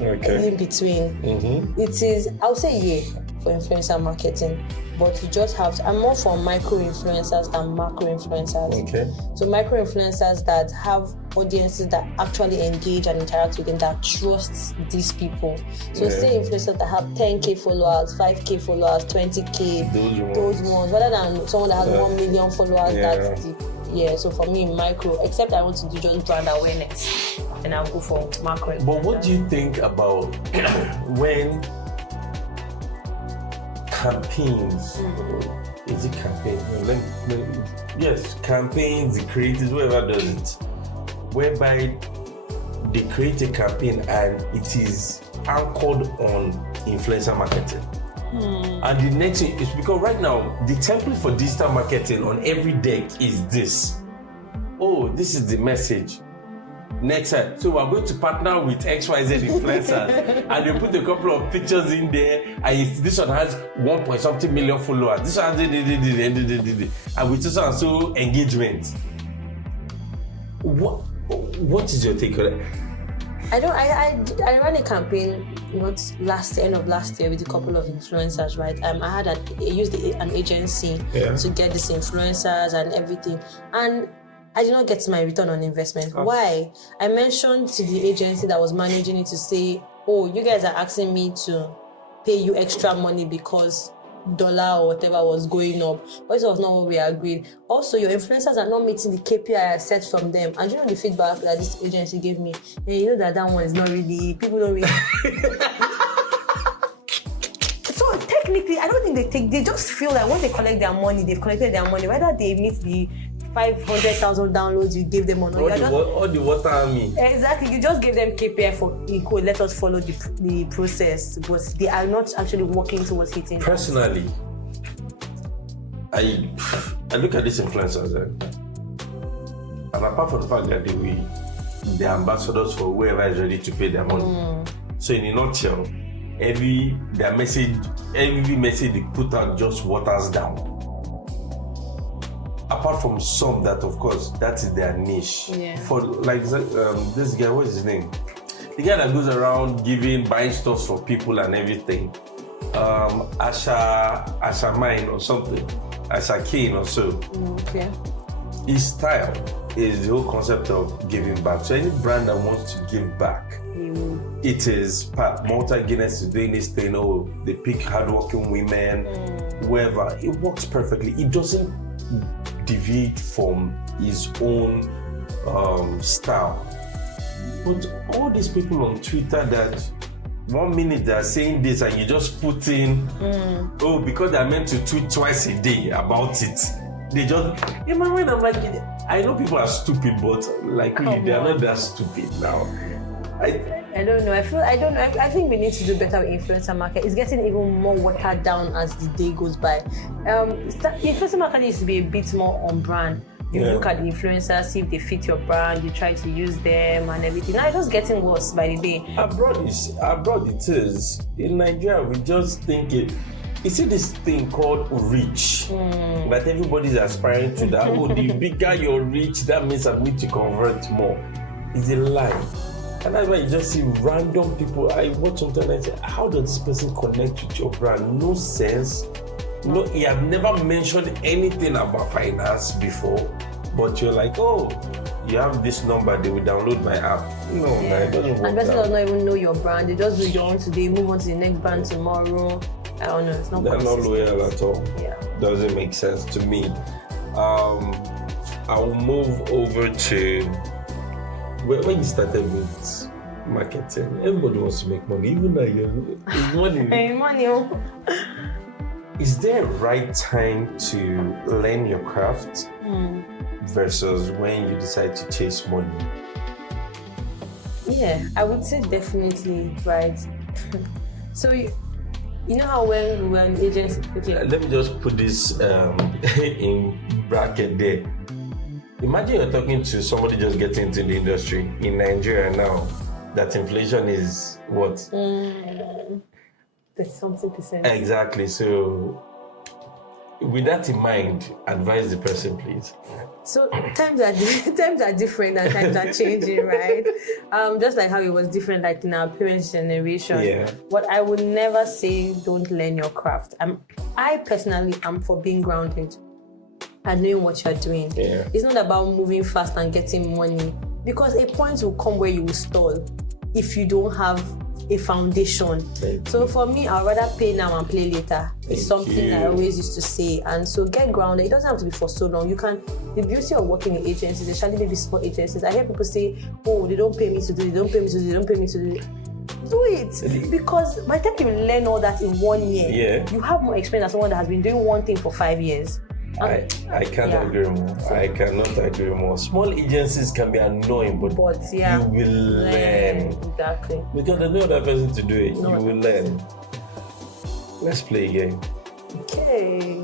In between. It is, I would say yay for influencer marketing, but you just have to, I'm more for micro influencers than macro influencers. So micro influencers that have audiences that actually engage and interact with them, that trust these people. So say influencers that have 10k followers, 5k followers, 20k, those ones, rather than someone that has 1 million followers. That's the so for me, micro, except I want to do just brand awareness, and I'll go for macro. But what do you think about when campaigns, is it campaign? Yes, campaigns, the creators, whoever does it, whereby they create a campaign and it is anchored on influencer marketing. And the next thing is, because right now the template for digital marketing on every deck is this. Oh, this is the message. Next time, so we're going to partner with XYZ influencers, and they put a couple of pictures in there, and this one has 1.something million followers, this one has and with so and so engagement. What is your take on it? I ran a campaign end of last year with a couple of influencers, right? I used an agency to get these influencers and everything, and I did not get my return on investment. Why? I mentioned to the agency that was managing it to say, oh, you guys are asking me to pay you extra money because dollar or whatever was going up. But it was not what we agreed. Also, your influencers are not meeting the KPI I set from them. And you know the feedback that this agency gave me? And you know that one is not really, people don't really... So technically, I don't think they just feel like once they collect their money, they've collected their money, whether they meet the 500,000 downloads you gave them or not. All the water army. Exactly, you just gave them KPI for equal. Let us follow the process, but they are not actually working towards hitting. Personally, I look at these influencers, and apart from the fact that they're ambassadors for whoever is ready to pay their money. So in a nutshell, every message they put out just waters down. Apart from some that, of course, that is their niche. For like this guy, what is his name? The guy that goes around buying stuff for people and everything. Asha Mine or something. Asha Kane or so. His style is the whole concept of giving back. So any brand that wants to give back, it is Malta Guinness is doing this thing. Oh, they pick hardworking women, whoever. It works perfectly. It doesn't deviate from his own style. But all these people on Twitter that 1 minute they're saying this and you just put in, because they're meant to tweet twice a day about it. They just, in my mind, I'm like, I know people are stupid, but like really, they are not that stupid now. I don't know. I think we need to do better with influencer market. It's getting even more watered down as the day goes by. Influencer market needs to be a bit more on brand. You look at the influencers, see if they fit your brand, you try to use them and everything. Now it's just getting worse by the day. Abroad it is. In Nigeria, we just think it. You see this thing called reach, that everybody's aspiring to that. Oh, the bigger your reach, that means I need to convert more. It's a lie. And that's why you just see random people. I watch sometimes and I say, how does this person connect with your brand? No sense. No, he have never mentioned anything about finance before, but you're like, oh, you have this number, they will download my app. No, it doesn't work. And person does not even know your brand. They just do your own today, move on to the next brand tomorrow. I don't know. It's not. They're not loyal at all. Yeah. Doesn't make sense to me. I'll move over to when you started with marketing. Everybody wants to make money, even now. Money. Money. is there a right time to learn your craft versus when you decide to chase money? Yeah, I would say definitely, right? So you know how when we were an agency, okay. Let me just put this in bracket there. Imagine you're talking to somebody just getting into the industry in Nigeria now, that inflation is what? 30-something%. Exactly. So with that in mind, advise the person, please. So times are different and times are changing, right? Just like how it was different, like in our parents' generation. Yeah. What I would never say, don't learn your craft. I personally am for being grounded and knowing what you're doing. Yeah. It's not about moving fast and getting money, because a point will come where you will stall if you don't have a foundation. So for me, I'd rather pay now and play later. It's something I always used to say. And so get grounded. It doesn't have to be for so long. You can, the beauty of working in agencies, especially maybe small agencies, I hear people say, oh, they don't pay me to do it, they don't pay me to do it, they don't pay me to do it. Do it, because by the time you learn all that in 1 year, you have more experience than someone that has been doing one thing for 5 years. I can't agree more. I cannot agree more. Small agencies can be annoying, but you will learn. Exactly. Because there's no other person to do it. No, you will learn. Let's play a game. Okay.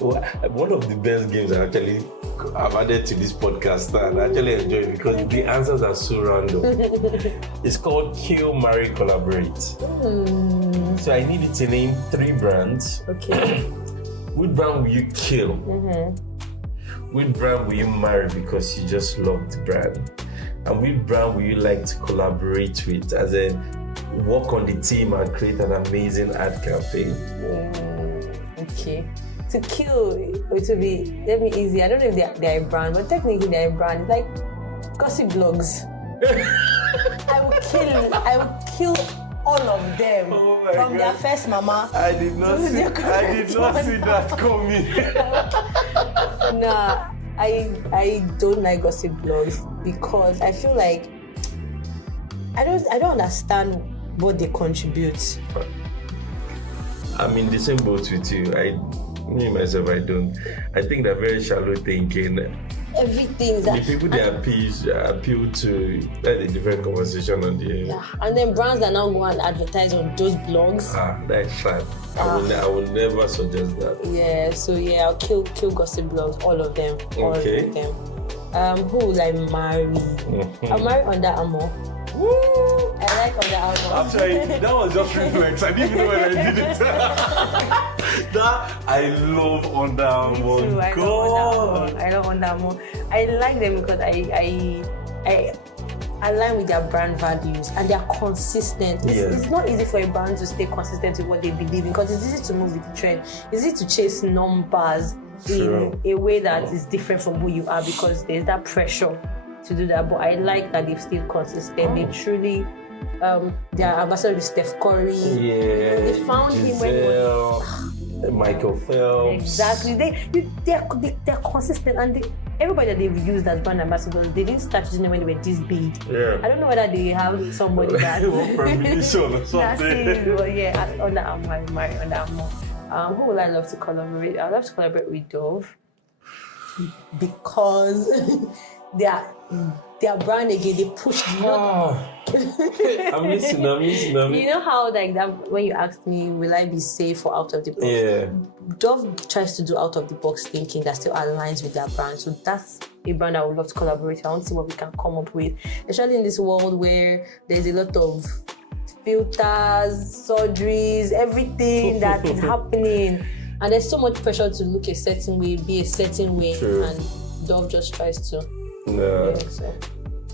Well, one of the best games I've added to this podcast and I actually enjoy it because the answers are so random. It's called Kill, Marry, Collaborate. So I need you to name 3 brands. Okay. Which brand will you kill? Which brand will you marry because you just love the brand? And which brand will you like to collaborate with, as in work on the team and create an amazing ad campaign? Okay. To kill, it will be, let me easy. I don't know if they're a brand, but technically they're a brand. It's like gossip blogs. I will kill all of them from their first mama. I did not see that coming. Nah, I don't like gossip blogs because I feel like I don't understand what they contribute. I'm in the same boat with you. Me myself, I don't. I think they're very shallow thinking. Everything the people they appeal to, that's a different conversation on the and then brands that now go and advertise on those blogs. That's sad. I will never suggest that. Yeah, so I'll kill gossip blogs, all of them. All of them. Who will I marry? I'll marry Under Armour. Woo! I like Under Armour. Actually, that was just reflex. I didn't even know when I did it. I love Under Armour. I love Under Armour. I like them because I align with their brand values and they're consistent. It's not easy for a brand to stay consistent with what they believe in because it's easy to move with the trend. It's easy to chase numbers in a way that is different from who you are because there's that pressure to do that. But I like that they've stayed consistent. They truly, their ambassador is Steph Curry. Yeah, they found him when he was Michael Phelps. Exactly. They're consistent and everybody that they've used as brand ambassadors, they didn't start using them when they were this big. Yeah. I don't know whether they have somebody that permission or something. But Under Armour, marry Under Armour. Who would I love to collaborate? I'd love to collaborate with Dove because their brand again, they push I'm missing. You know how like that when you asked me, will I be safe or out of the box? Yeah. Dove tries to do out of the box thinking that still aligns with their brand. So that's a brand I would love to collaborate with. I want to see what we can come up with. Especially in this world where there's a lot of filters, surgeries, everything that is happening. And there's so much pressure to look a certain way, be a certain way. True. And Dove just tries to. No. Yeah, so.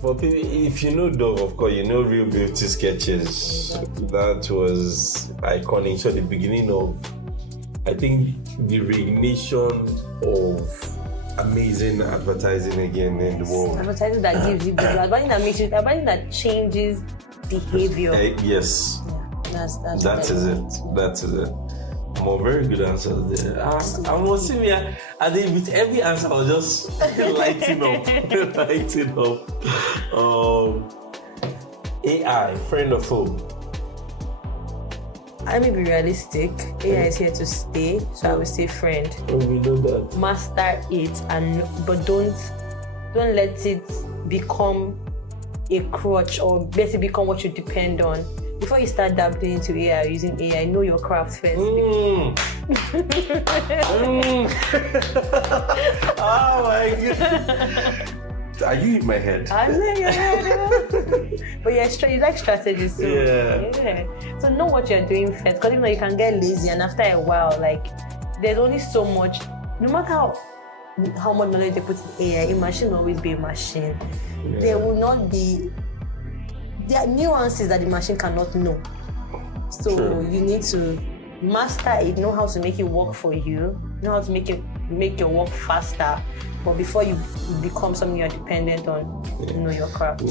For people, if you know Dove, of course, you know Real Beauty Sketches. Exactly. That was iconic. So the beginning of, I think, the reignition of amazing advertising again in the world. Advertising that gives you visual, advertising that changes behavior. Yes. Yeah, that is it. More very good answers there. I was seeing here, and then with every answer, I was just lighting up. AI, friend or foe? Let me be realistic. AI is here to stay, so I will say friend. Oh, we know that. Master it, but don't let it become a crutch or let it become what you depend on. Before you start dabbling into AI, using AI, know your craft first. Oh my god. Are you in my head? I'm in your head. But you like strategies too. Yeah. So know what you're doing first, because you can get lazy, and after a while, like there's only so much. No matter how much knowledge they put in AI, a machine will always be a machine. Yeah. There are nuances that the machine cannot know. So you need to master it, know how to make it work for you, know how to make your work faster. But before you become something you're dependent on, know your craft.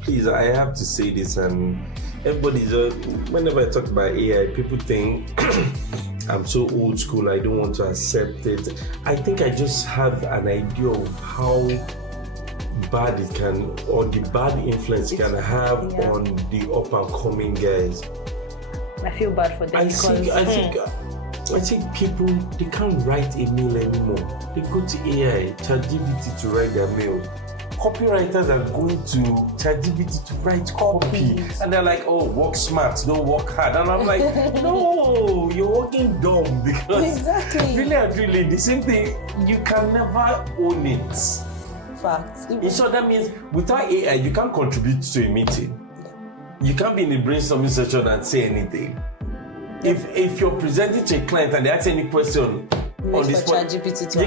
Please, I have to say this, and whenever I talk about AI, people think I'm so old school, I don't want to accept it. I think I just have an idea of how bad it can, or the bad influence it can have on the up and coming guys. I feel bad for them I think people, they can't write a mail anymore. They go to AI, ChatGPT to write their mail. Copywriters are going to ChatGPT to write copy. And they're like, oh, work smart, don't work hard. And I'm like, no, you're working dumb, because really and truly, the same thing, you can never own it. Fact. So that means without AI, you can't contribute to a meeting. You can't be in a brainstorming session and say anything. If you're presenting to a client and they ask any question on this point, you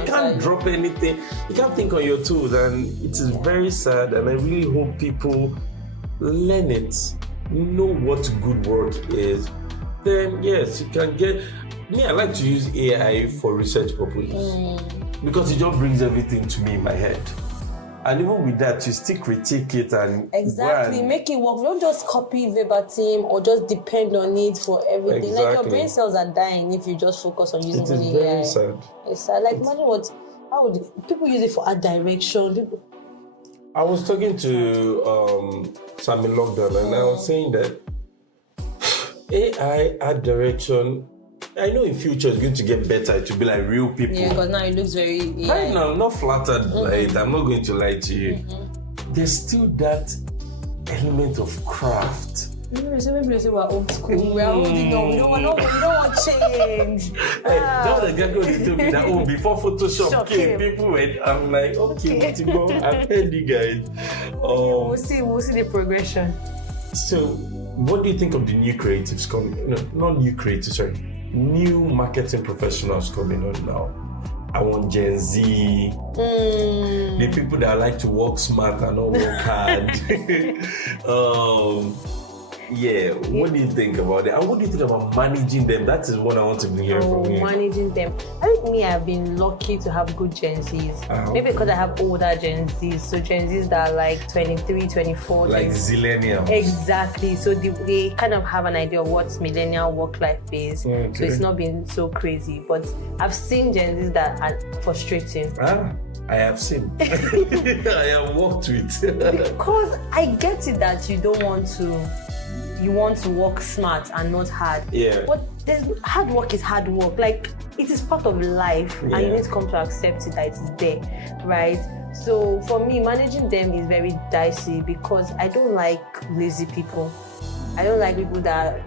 can't drop anything. You can't think on your toes, and it is very sad. And I really hope people learn it, know what good work is. Then yes, you can get. Me, I like to use AI for research purposes because it just brings everything to me in my head. And even with that, you still critique it and make it work. Don't just copy verbatim or just depend on it for everything. Like your brain cells are dying if you just focus on using AI. It is very sad. It's sad. Like imagine how would people use it for art direction? I was talking to Sam in lockdown, and I was saying that AI art direction, I know in future it's going to get better to be like real people. Yeah, because now it looks very... Right now, I'm not flattered by it. I'm not going to lie to you. There's still that element of craft. Maybe they say we're old school. We're holding on. We don't want change. That was exactly what they told me that, before Photoshop came, people went, I'm like, okay, to go. I've heard you guys. We'll see the progression. So, what do you think of the new creatives coming? No, not new creatives, sorry. New marketing professionals coming on now. I want Gen Z, the people that like to work smart and not work hard. What do you think about it? And what do you think about managing them? That is what I want to hear from you. Managing them. I think I've been lucky to have good Gen Zs. Maybe because I have older Gen Zs. So Gen Zs that are like 23, 24. Like zillennials. Exactly. So they kind of have an idea of what millennial work-life is. Okay. So it's not been so crazy. But I've seen Gen Zs that are frustrating. I have seen. I have worked with. Because I get it that you want to work smart and not hard. Yeah. But hard work is hard work. Like, it is part of life, and you need to come to accept it that it is there, right? So for me, managing them is very dicey because I don't like lazy people. I don't like people that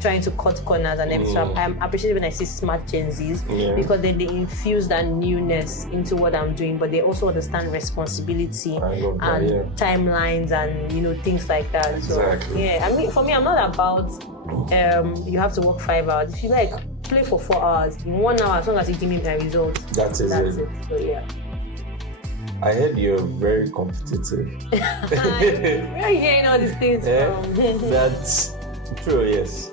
trying to cut corners and everything. So I'm appreciative when I see smart Gen Zs because then they infuse that newness into what I'm doing, but they also understand responsibility and timelines and things like that. Exactly. So I mean, for me, I'm not about you have to work 5 hours. If you like, play for 4 hours in 1 hour, as long as you give me my results. That's it. So I heard you're very competitive. Where are you hearing all these things from? That's true, yes.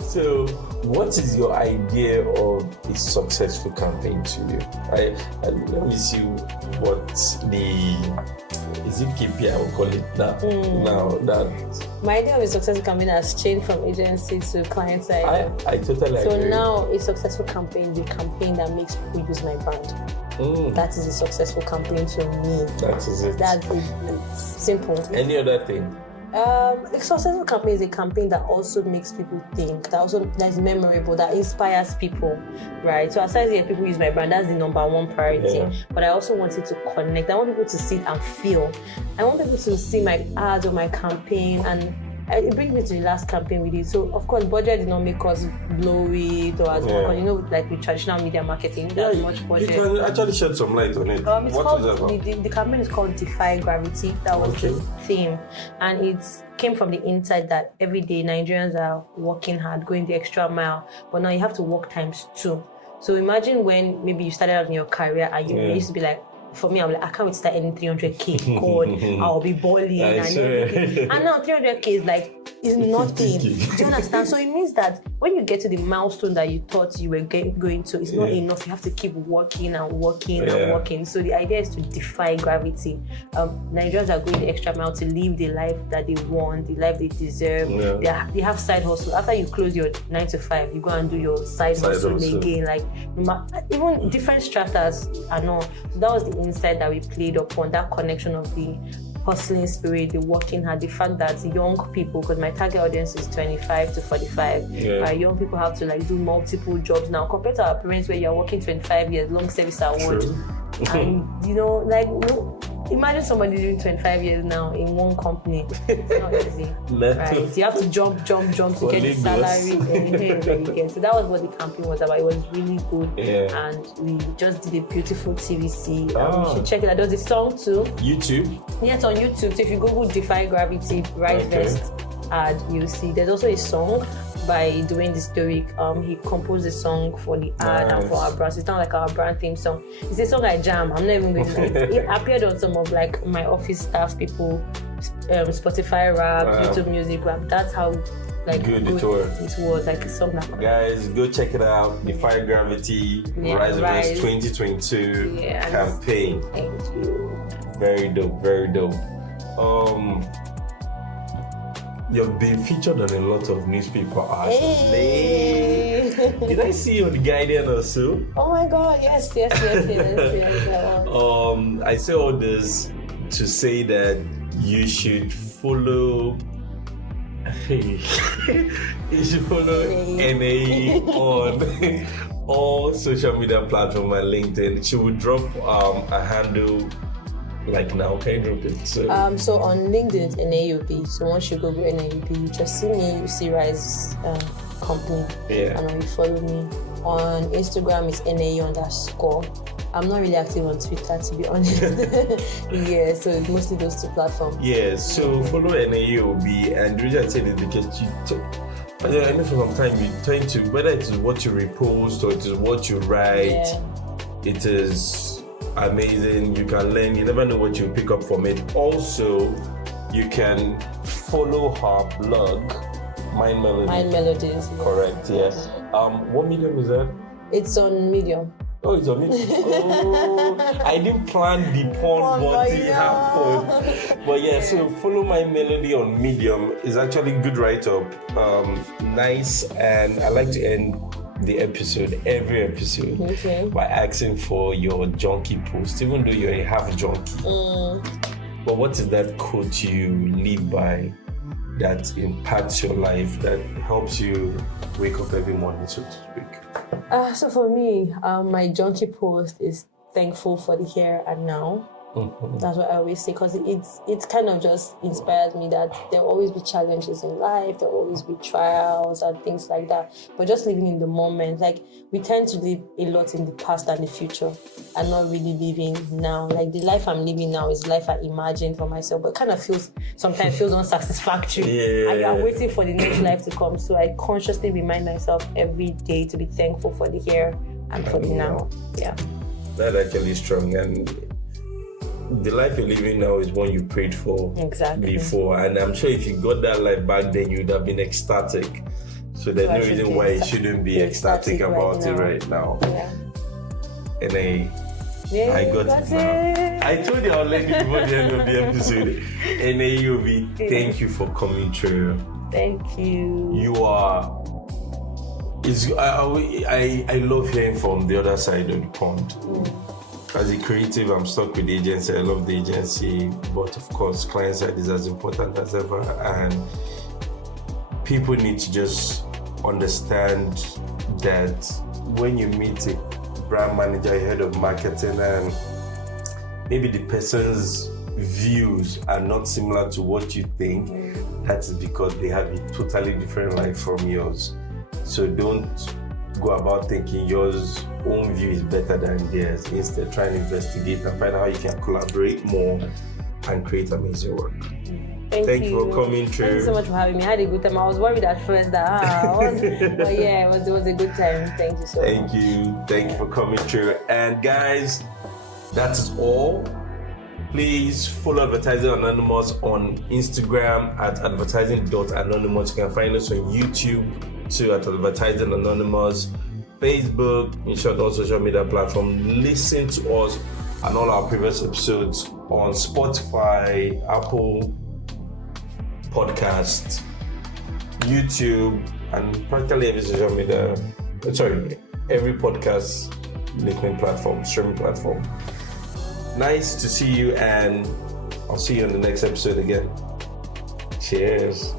So, what is your idea of a successful campaign to you? Let me see what is it KPI? I will call it that. Now that my idea of a successful campaign has changed from agency to client side. I totally agree. So now a successful campaign is a campaign that makes people use my brand. That is a successful campaign to me. That is it. That's it. It's simple. Any other thing? A successful campaign is a campaign that also makes people think, that is memorable, that inspires people, right? So aside from people use my brand, that's the number one priority. Yeah. But I also want it to connect. I want people to see it and feel. I want people to see my ads or my campaign, and it brings me to the last campaign we did. So of course, budget did not make us blow it or as much, like with traditional media marketing, there's much budget. You can actually shed some light on it. The campaign is called Defy Gravity. That was the theme, and it came from the insight that every day Nigerians are working hard, going the extra mile, but now you have to work times 2. So imagine when maybe you started out in your career and you used to be like, for me, I'm like, I can't wait to start earning 300k. God, I'll be balling and everything. And now 300k is like, is nothing. Do you understand? So it means that when you get to the milestone that you thought you were going to, it's not enough. You have to keep working and working and working. So the idea is to defy gravity. Nigerians are going the extra mile to live the life that they want, the life they deserve. Yeah. They have side hustle. After you close your 9 to 5, you go and do your side hustle again. Like even different stratas and all. So that was the insight that we played upon, that connection of the hustling spirit, the working hard, the fact that young people, because my target audience is 25 to 45, young people have to like do multiple jobs now compared to our parents where you're working 25 years, long service award. And imagine somebody doing 25 years now in one company. It's not easy, right? You have to jump to get the salary. So that was what the campaign was about. It was really good, and we just did a beautiful TVC. You should check it out. There's a song too. YouTube? Yeah, it's on YouTube. So if you Google Defy Gravity RiseVest ad, you'll see. There's also a song by Dwayne the Stoic. He composed a song for the ad and for our brand. So it's not like our brand theme song. It's a song I jam. I'm not even going to. It appeared on some of like my office staff people, Spotify rap, YouTube music rap. That's how good it was. Like a song that. Guys, go check it out. Defy Gravity RiseVest 2022 campaign. Thank you. Very dope. Very dope. You've been featured on a lot of newspaper articles. Hey. Did I see you on The Guardian or so? Oh my God, yes. I say all this to say that you should follow Eneyi on all social media platforms and LinkedIn. She will drop a handle like now. Can you drop it? So on LinkedIn it's Eneyi Obi. So once you Google Eneyi Obi, you just see me, you see Rise company, and then you follow me. On Instagram it's Eneyi_. I'm not really active on Twitter, to be honest. So it's mostly those 2 platforms. So follow Eneyi Obi, and the reason I say this because I know for some time you tend to, whether it is what you repost or it is what you write, it is amazing. You can learn. You never know what you pick up from it. Also, you can follow her blog, Mind Melodies. Correct. Yes. What medium is that? It's on Medium. Oh, it's on Medium. I didn't plan the porn, but it happened. But so follow Mind Melody on Medium. It's actually good write-up. Nice, and I like to end every episode, by asking for your junkie post, even though you're a half junkie. But what is that quote you live by that impacts your life, that helps you wake up every morning, so to speak? So for me, my junkie post is thankful for the here and now. That's what I always say, because it kind of just inspires me that there will always be challenges in life, there will always be trials and things like that. But just living in the moment, like we tend to live a lot in the past and the future and not really living now. Like the life I'm living now is life I imagined for myself, but it kind of sometimes feels unsatisfactory. And you're waiting for the next life to come. So I consciously remind myself every day to be thankful for the here and for the now. That's actually strong, and the life you're living now is one you prayed for before, and I'm sure if you got that life back then, you'd have been ecstatic. So there's no reason why you shouldn't be ecstatic about it right now. And I got it now. I told you I'll let you before the end of the episode. Eneyi Obi, thank you for coming through. Thank you. You are. I love hearing from the other side of the pond. as a creative, I'm stuck with the agency. I love the agency, but of course, client side is as important as ever. And people need to just understand that when you meet a brand manager, a head of marketing, and maybe the person's views are not similar to what you think, that is because they have a totally different life from yours. So don't go about thinking yours own view is better than theirs. Instead, try and investigate and find out how you can collaborate more and create amazing work. Thank you for coming through. Thank you so much for having me. I had a good time. I was worried at first that but yeah, it was a good time. Thank you so much. Thank you for coming through. And guys, that's all. Please follow Advertising Anonymous on Instagram at advertising.anonymous. You can find us on YouTube too at Advertising Anonymous, Facebook, in short, all social media platform. Listen to us and all our previous episodes on Spotify, Apple Podcast, YouTube, and practically every social media. Every podcast listening platform, streaming platform. Nice to see you, and I'll see you on the next episode again. Cheers.